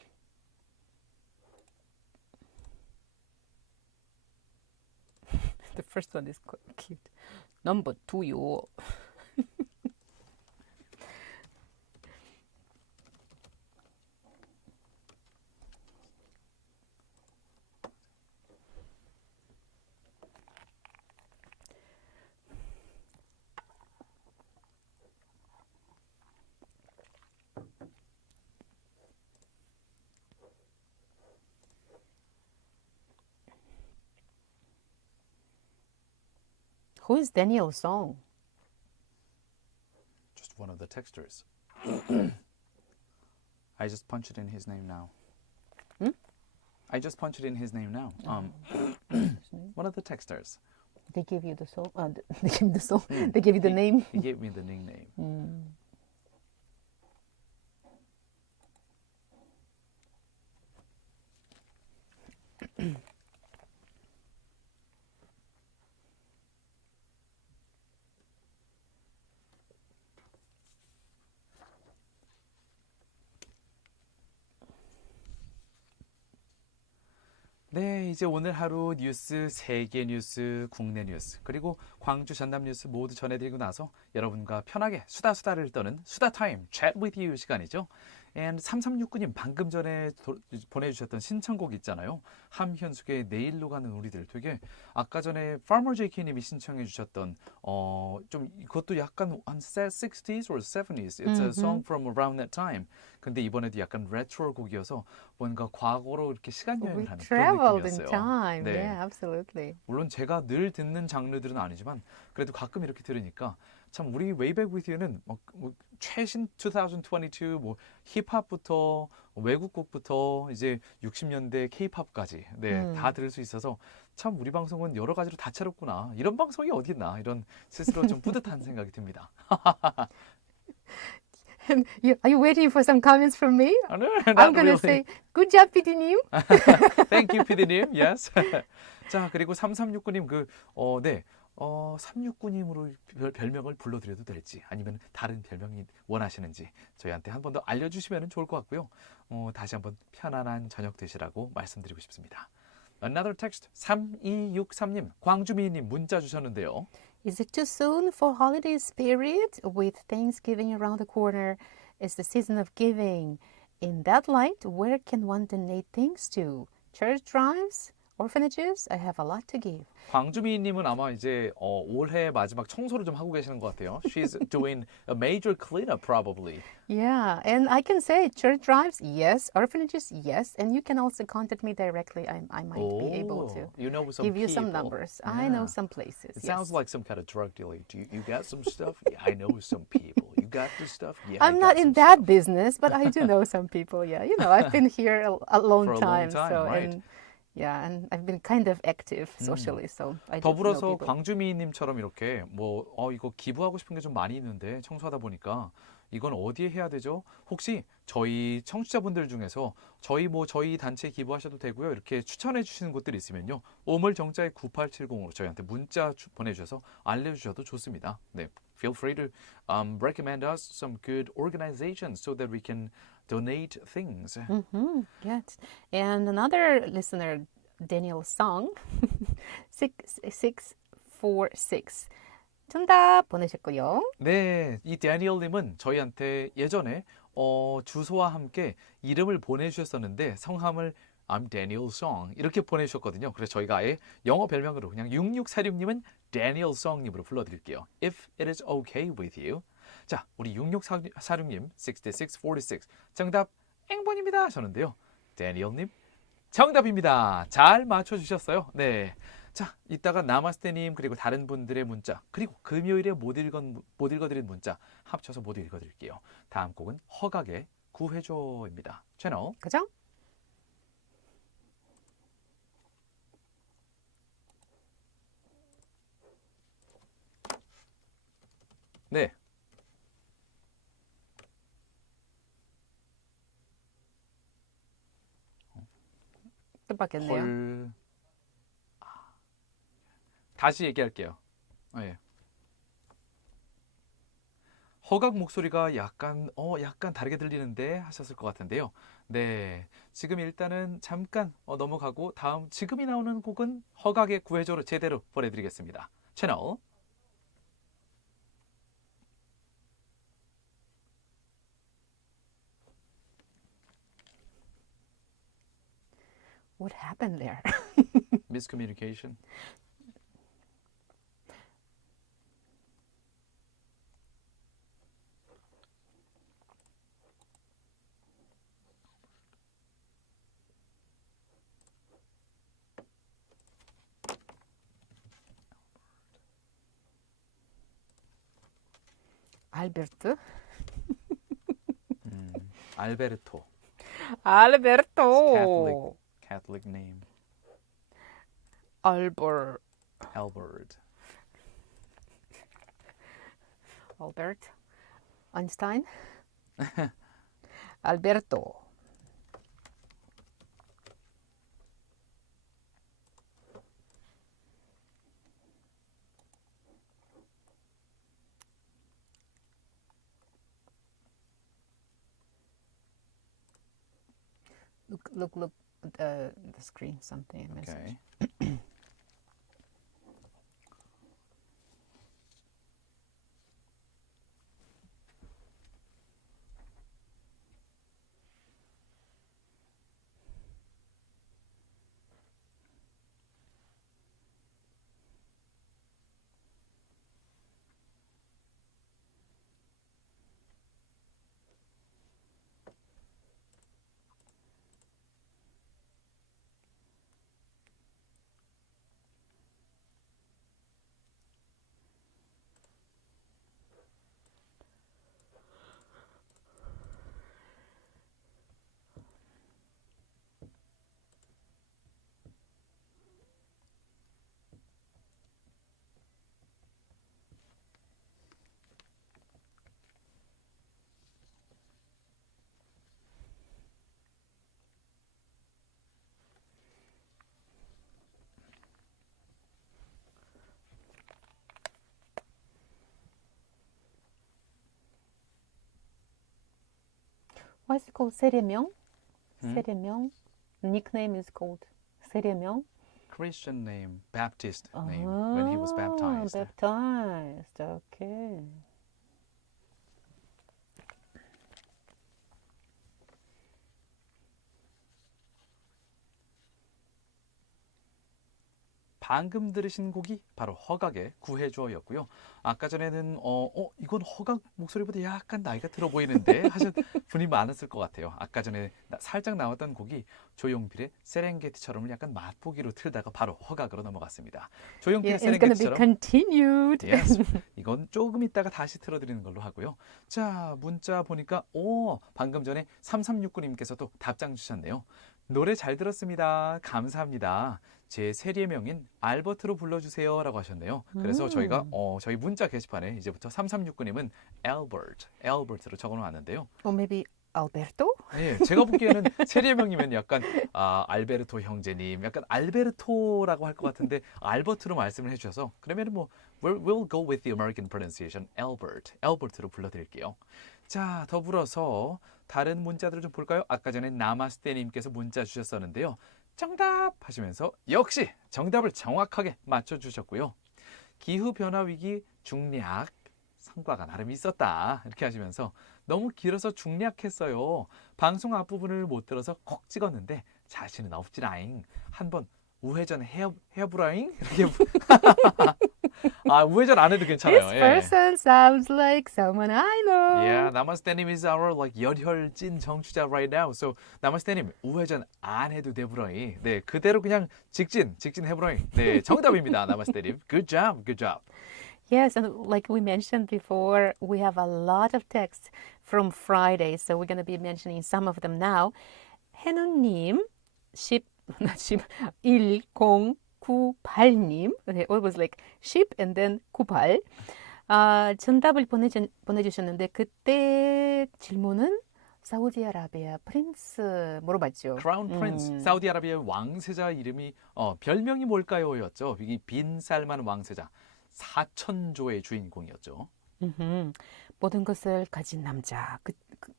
The first one is quite cute. Number 2요. Who is Daniel Song? Just one of the texters. I just punched in his name now. I just punched in his name now. One of the texters. They give you the song. They give you the song. They give you the name. He gave me the nickname. 네, 이제 오늘 하루 뉴스, 세계 뉴스, 국내 뉴스, 그리고 광주 전남 뉴스 모두 전해드리고 나서 여러분과 편하게 수다를 떠는 수다 타임, Chat with you 시간이죠. And 3369님 방금 전에 보내주셨던 신청곡 있잖아요. 함현숙의 내일로 가는 우리들. 되게 아까 전에 Farmer JK님이 신청해 주셨던 좀 그것도 약간 한 60s or 70s. It's a song from around that time. 근데 이번에도 약간 레트로 곡이어서 뭔가 과거로 이렇게 시간 여행을 하는 그런 Traveled in 느낌이었어요. time. 네. Yeah, absolutely. 물론 제가 늘 듣는 장르들은 아니지만 그래도 가끔 이렇게 들으니까 참 우리 Way Back With You는 뭐 최신 2022 뭐 힙합부터 외국곡부터 이제 60년대 K-팝까지 다 들을 수 있어서 참 우리 방송은 여러 가지로 다채롭구나. 이런 방송이 어디 있나 이런 스스로 좀 뿌듯한 생각이 듭니다. Are you waiting for some comments from me? No, I'm going to say, good job, PD님. Thank you, PD님. Yes. 자, 그리고 3369님 369님으로 별명을 불러드려도 될지 아니면 다른 별명이 원하시는지 저희한테 한 번 더 알려주시면 좋을 것 같고요. 다시 한번 편안한 저녁 되시라고 말씀드리고 싶습니다. Another text 3263님 광주미님 문자 주셨는데요. Is it too soon for holiday spirit? With Thanksgiving around the corner, it's the season of giving. In that light, where can one donate things to? Church drives? Orphanages? I have a lot to give. 광주미님은 아마 이제 올해 마지막 청소를 좀 하고 계시는 것 같아요. She's doing a major cleanup probably. Yeah, and I can say church drives, yes. Orphanages, yes. And you can also contact me directly. I might be able to You know some give you people. some numbers. Yeah. I know some places. It yes. sounds like some kind of drug dealer. Do you got some stuff? Yeah, I know some people. You got this stuff? Yeah, I'm not in that business, but I do know some people. Yeah, you know, I've been here a long For a long time. time, So, right. and yeah, and I've been kind of active socially. So I do know 더불어서 people. 광주미님처럼 이렇게 이거 기부하고 싶은 게 좀 많이 있는데 청소하다 보니까 이건 어디에 해야 되죠? 혹시 저희 청취자분들 중에서 저희 단체에 기부하셔도 되고요. 이렇게 추천해 주시는 곳들이 있으면요. 오물정자의 9870으로 저희한테 문자 보내주셔서 알려주셔도 좋습니다. 네, feel free to recommend us some good organizations so that we can donate things. Yes. And another listener, Daniel Song, 6646. 정답 보내셨고요. 네, 이 데니얼님은 저희한테 예전에 주소와 함께 이름을 보내주셨었는데 성함을 I'm Daniel Song 이렇게 보내주셨거든요. 그래서 저희가 아예 영어 별명으로 그냥 6646님은 Daniel Song님으로 불러드릴게요. If it is okay with you. 자, 우리 6646님 6646 정답 X번입니다 하셨는데요. 데니얼님 정답입니다. 잘 맞춰주셨어요. 네. 자, 이따가 나마스테님 그리고 다른 분들의 문자 그리고 금요일에 못 읽어드린 문자 합쳐서 모두 읽어드릴게요. 다음 곡은 허각의 구해줘입니다. 채널 그죠? 네, 뜻밖이네요. 헐. 다시 얘기할게요. 예. 허각 목소리가 약간 다르게 들리는데 하셨을 것 같은데요. 네, 지금 일단은 잠깐 넘어가고 다음 지금이 나오는 곡은 허각의 구해줘로 제대로 보내드리겠습니다. 채널 What happened there? miscommunication. 알베르트? 알베르토. 알베르토. Catholic name. Albert. Albert. Albert. Einstein. Alberto. Look at the screen, something, a message. Okay. Why is it called 세례명? 세례명. Nickname is called 세례명. Christian name, Baptist name, when he was baptized. Baptized. Okay. 방금 들으신 곡이 바로 허각의 구해줘였고요. 아까 전에는 이건 허각 목소리보다 약간 나이가 들어 보이는데 하신 분이 많았을 것 같아요. 아까 전에 살짝 나왔던 곡이 조용필의 세렝게티처럼을 약간 맛보기로 틀다가 바로 허각으로 넘어갔습니다. 조용필의 It's going to be 세렝게티처럼. continued. Yes. 이건 조금 있다가 다시 틀어드리는 걸로 하고요. 자, 문자 보니까 방금 전에 3369님께서도 답장 주셨네요. 노래 잘 들었습니다. 감사합니다. 제 세례명인 알버트로 불러주세요 라고 하셨네요. 그래서 저희가 저희 문자 게시판에 이제부터 3369님은 Albert로 적어놓았는데요. Or maybe Alberto? 네, 제가 보기에는 세례명이면 약간 알베르토 형제님, 약간 알베르토라고 할 것 같은데 알버트로 말씀을 해주셔서 그러면 뭐 we'll go with the American pronunciation, Albert로 불러드릴게요. 자, 더불어서 다른 문자들을 좀 볼까요? 아까 전에 나마스테님께서 문자 주셨었는데요. 정답 하시면서 역시 정답을 정확하게 맞춰주셨고요. 기후변화위기 중략 성과가 나름 있었다 이렇게 하시면서 너무 길어서 중략했어요. 방송 앞부분을 못 들어서 콕 찍었는데 자신은 없지라잉. 한번 우회전 해보라잉 이렇게 우회전 안 해도 괜찮아요. This person sounds like someone I know. Yeah, 나마스테님 is our 열혈 찐 정치자 right now. So 나마스테님 우회전 안 해도 되브러잉. 네, 그대로 그냥 직진 해브러잉. 네, 정답입니다. 나마스테님. Good job. Yes, and like we mentioned before, we have a lot of texts from Friday, so we're going to be mentioning some of them now. 해누님, 1098님, it was like 10 and then 98. 정답을 보내주셨는데 그때 질문은 사우디아라비아 프린스 물어봤죠. Crown Prince, 사우디아라비아의 왕세자 이름이 별명이 뭘까요?였죠. 이 빈 살만 왕세자, 4천조의 주인공이었죠. 모든 것을 가진 남자.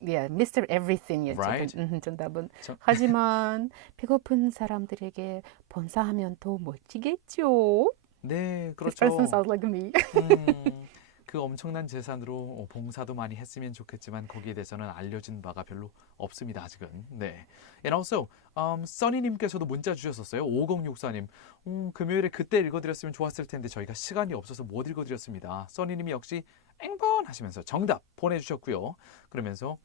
yeah, Mr. Everything이었죠. Right. 정답은. 하지만 배고픈 사람들에게 봉사하면 더 멋지겠죠. 네, This 그렇죠. person sounds like me. 그 엄청난 재산으로 봉사도 많이 했으면 좋겠지만 거기에 대해서는 알려진 바가 별로 없습니다. 아직은. 네. And also, 써니님께서도 문자 주셨었어요. 5064님. 금요일에 그때 읽어드렸으면 좋았을 텐데 저희가 시간이 없어서 못 읽어드렸습니다. 써니님이 역시 앵번 하시면서 정답 보내주셨고요. 그러면서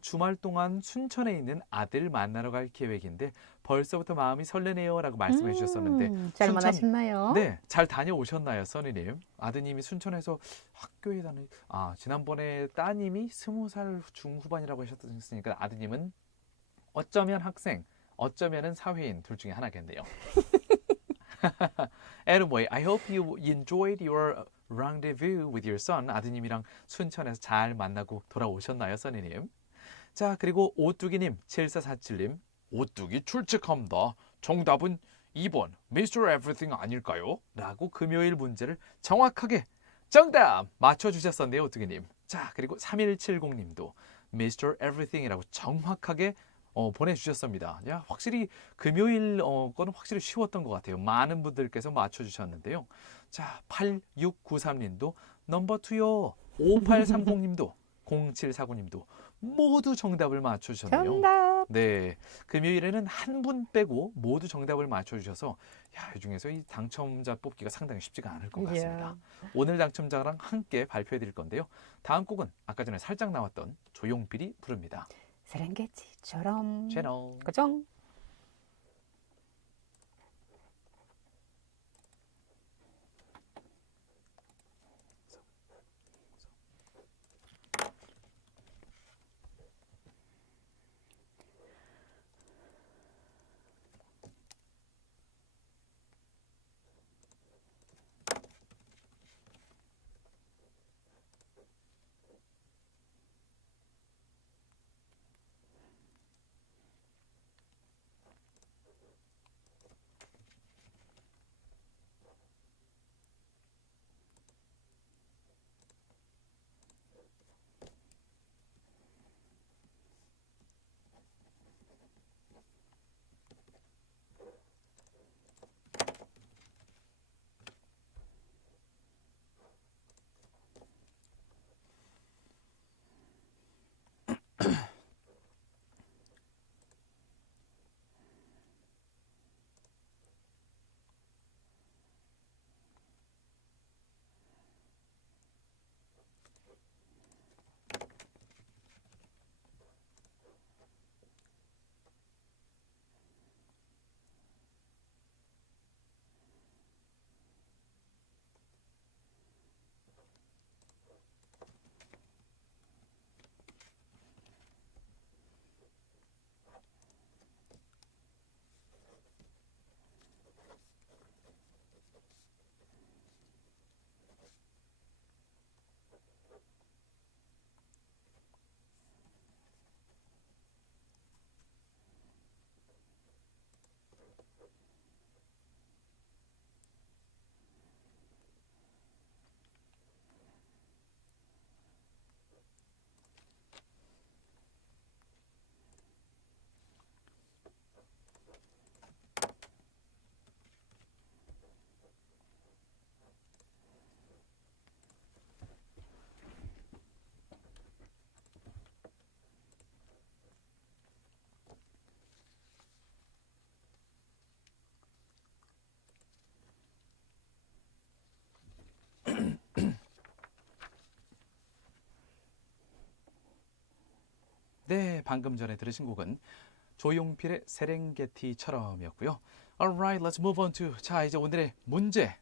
주말 동안 순천에 있는 아들 만나러 갈 계획인데 벌써부터 마음이 설레네요 라고 말씀해 주셨었는데 잘 만나셨나요? 네, 잘 다녀오셨나요, 써니님? 아드님이 순천에서 학교에 다니 지난번에 따님이 20살 중후반이라고 하셨으니까 아드님은 어쩌면 학생, 어쩌면은 사회인 둘 중에 하나겠네요. Anyway, I hope you enjoyed your rendezvous with your son. 아드님이랑 순천에서 잘 만나고 돌아오셨나요, 써니님? 자, 그리고 오뚜기님, 7447님. 오뚜기 출첵합니다. 정답은 2번, Mr. Everything 아닐까요? 라고 금요일 문제를 정확하게 정답 맞춰주셨었네요, 오뚜기님. 자, 그리고 3170님도 Mr. Everything이라고 정확하게 보내주셨습니다. 야, 확실히 금요일 거는 확실히 쉬웠던 것 같아요. 많은 분들께서 맞춰주셨는데요. 자, 8693님도 넘버 2요. 5830님도 0749님도 모두 정답을 맞춰주셨네요. 정답. 네, 금요일에는 한 분 빼고 모두 정답을 맞춰주셔서 이 중에서 이 당첨자 뽑기가 상당히 쉽지가 않을 것 같습니다. 오늘 당첨자랑 함께 발표해 드릴 건데요. 다음 곡은 아까 전에 살짝 나왔던 조용필이 부릅니다. 세렝게티처럼. 채널. 고정. 네, 방금 전에 들으신 곡은 조용필의 세렝게티처럼이었고요. Alright, let's move on to 자 이제 오늘의 문제,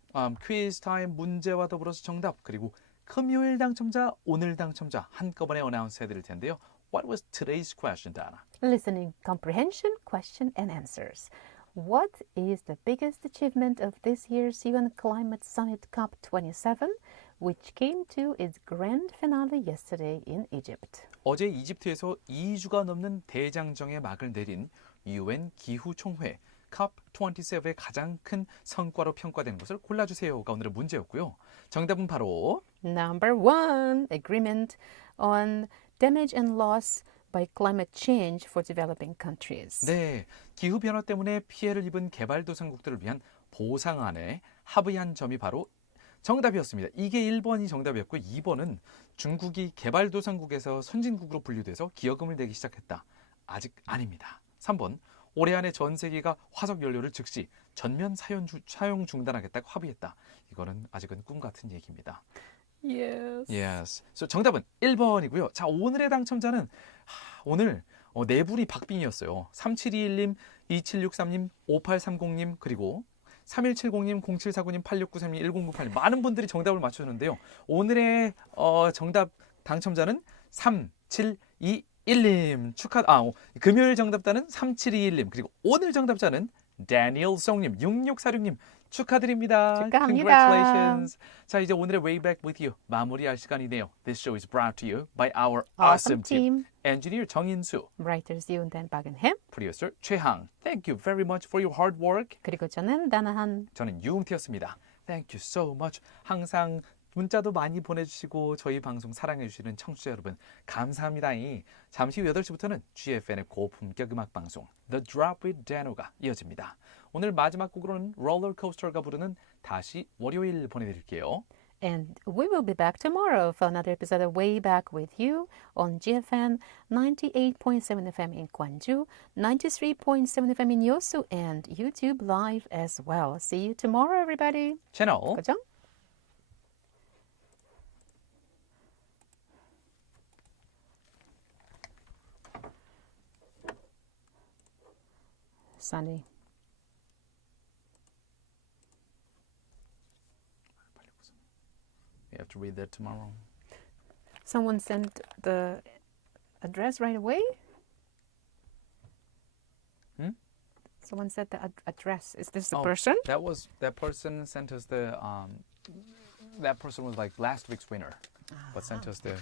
퀴즈 타임 문제와 더불어서 정답 그리고 금요일 당첨자, 오늘 당첨자 한꺼번에 어나운스 해드릴 텐데요. What was today's question, Dana? Listening comprehension, question and answers. What is the biggest achievement of this year's UN Climate Summit COP27? which came to its grand finale yesterday in Egypt. 어제 이집트에서 2주가 넘는 대장정의 막을 내린 UN 기후총회 COP27의 가장 큰 성과로 평가된 것을 골라주세요가 오늘의 문제였고요. 정답은 바로 Number 1, agreement on damage and loss by climate change for developing countries. 네, 기후변화 때문에 피해를 입은 개발도상국들을 위한 보상안에 합의한 점이 바로 정답이었습니다. 이게 1번이 정답이었고 2번은 중국이 개발도상국에서 선진국으로 분류돼서 기여금을 내기 시작했다. 아직 아닙니다. 3번, 올해 안에 전 세계가 화석 연료를 즉시 전면 사용 중단하겠다고 합의했다. 이거는 아직은 꿈 같은 얘기입니다. Yes. So, 정답은 1번이고요. 자, 오늘의 당첨자는 오늘 네 분이 박빙이었어요. 3721님, 2763님, 5830님, 그리고 3170님, 0749님, 8693님, 1098님 많은 분들이 정답을 맞추셨는데요. 오늘의 정답 당첨자는 3721님 금요일 정답자는 3721님 그리고 오늘 정답자는 다니엘 송님, 6646님 축하드립니다. 축하합니다. Congratulations. 자, 이제 오늘의 Way Back With You 마무리할 시간이네요. This show is brought to you by our awesome team. Engineer 정인수, Writers 이운단 박은햄, Producer 최항. Thank you very much for your hard work. 그리고 저는 다나한. 저는 유웅태였습니다. Thank you so much. 항상 문자도 많이 보내주시고 저희 방송 사랑해주시는 청취자 여러분 감사합니다. 잠시 후 8시부터는 GFN의 고품격 음악방송 The Drop with Dano가 이어집니다. 오늘 마지막 곡으로는 롤러코스터가 부르는 다시 월요일 보내드릴게요. And we will be back tomorrow for another episode of Way Back With You on GFN 98.7 FM in Gwangju, 93.7 FM in Yosu, and YouTube Live as well. See you tomorrow, everybody. 채널 고정. Sunny. You have to read that tomorrow. Someone sent the address right away? Someone said the address. Is this the person? That person sent us the that person was like last week's winner, but sent us the.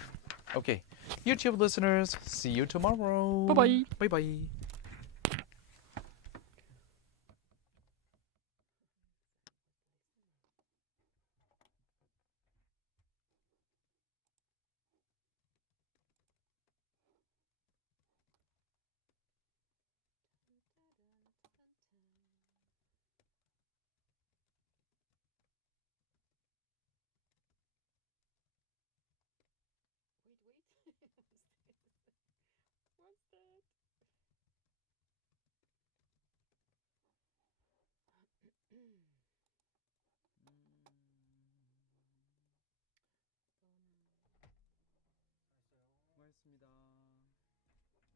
Okay, YouTube listeners, see you tomorrow. Bye-bye. Bye bye.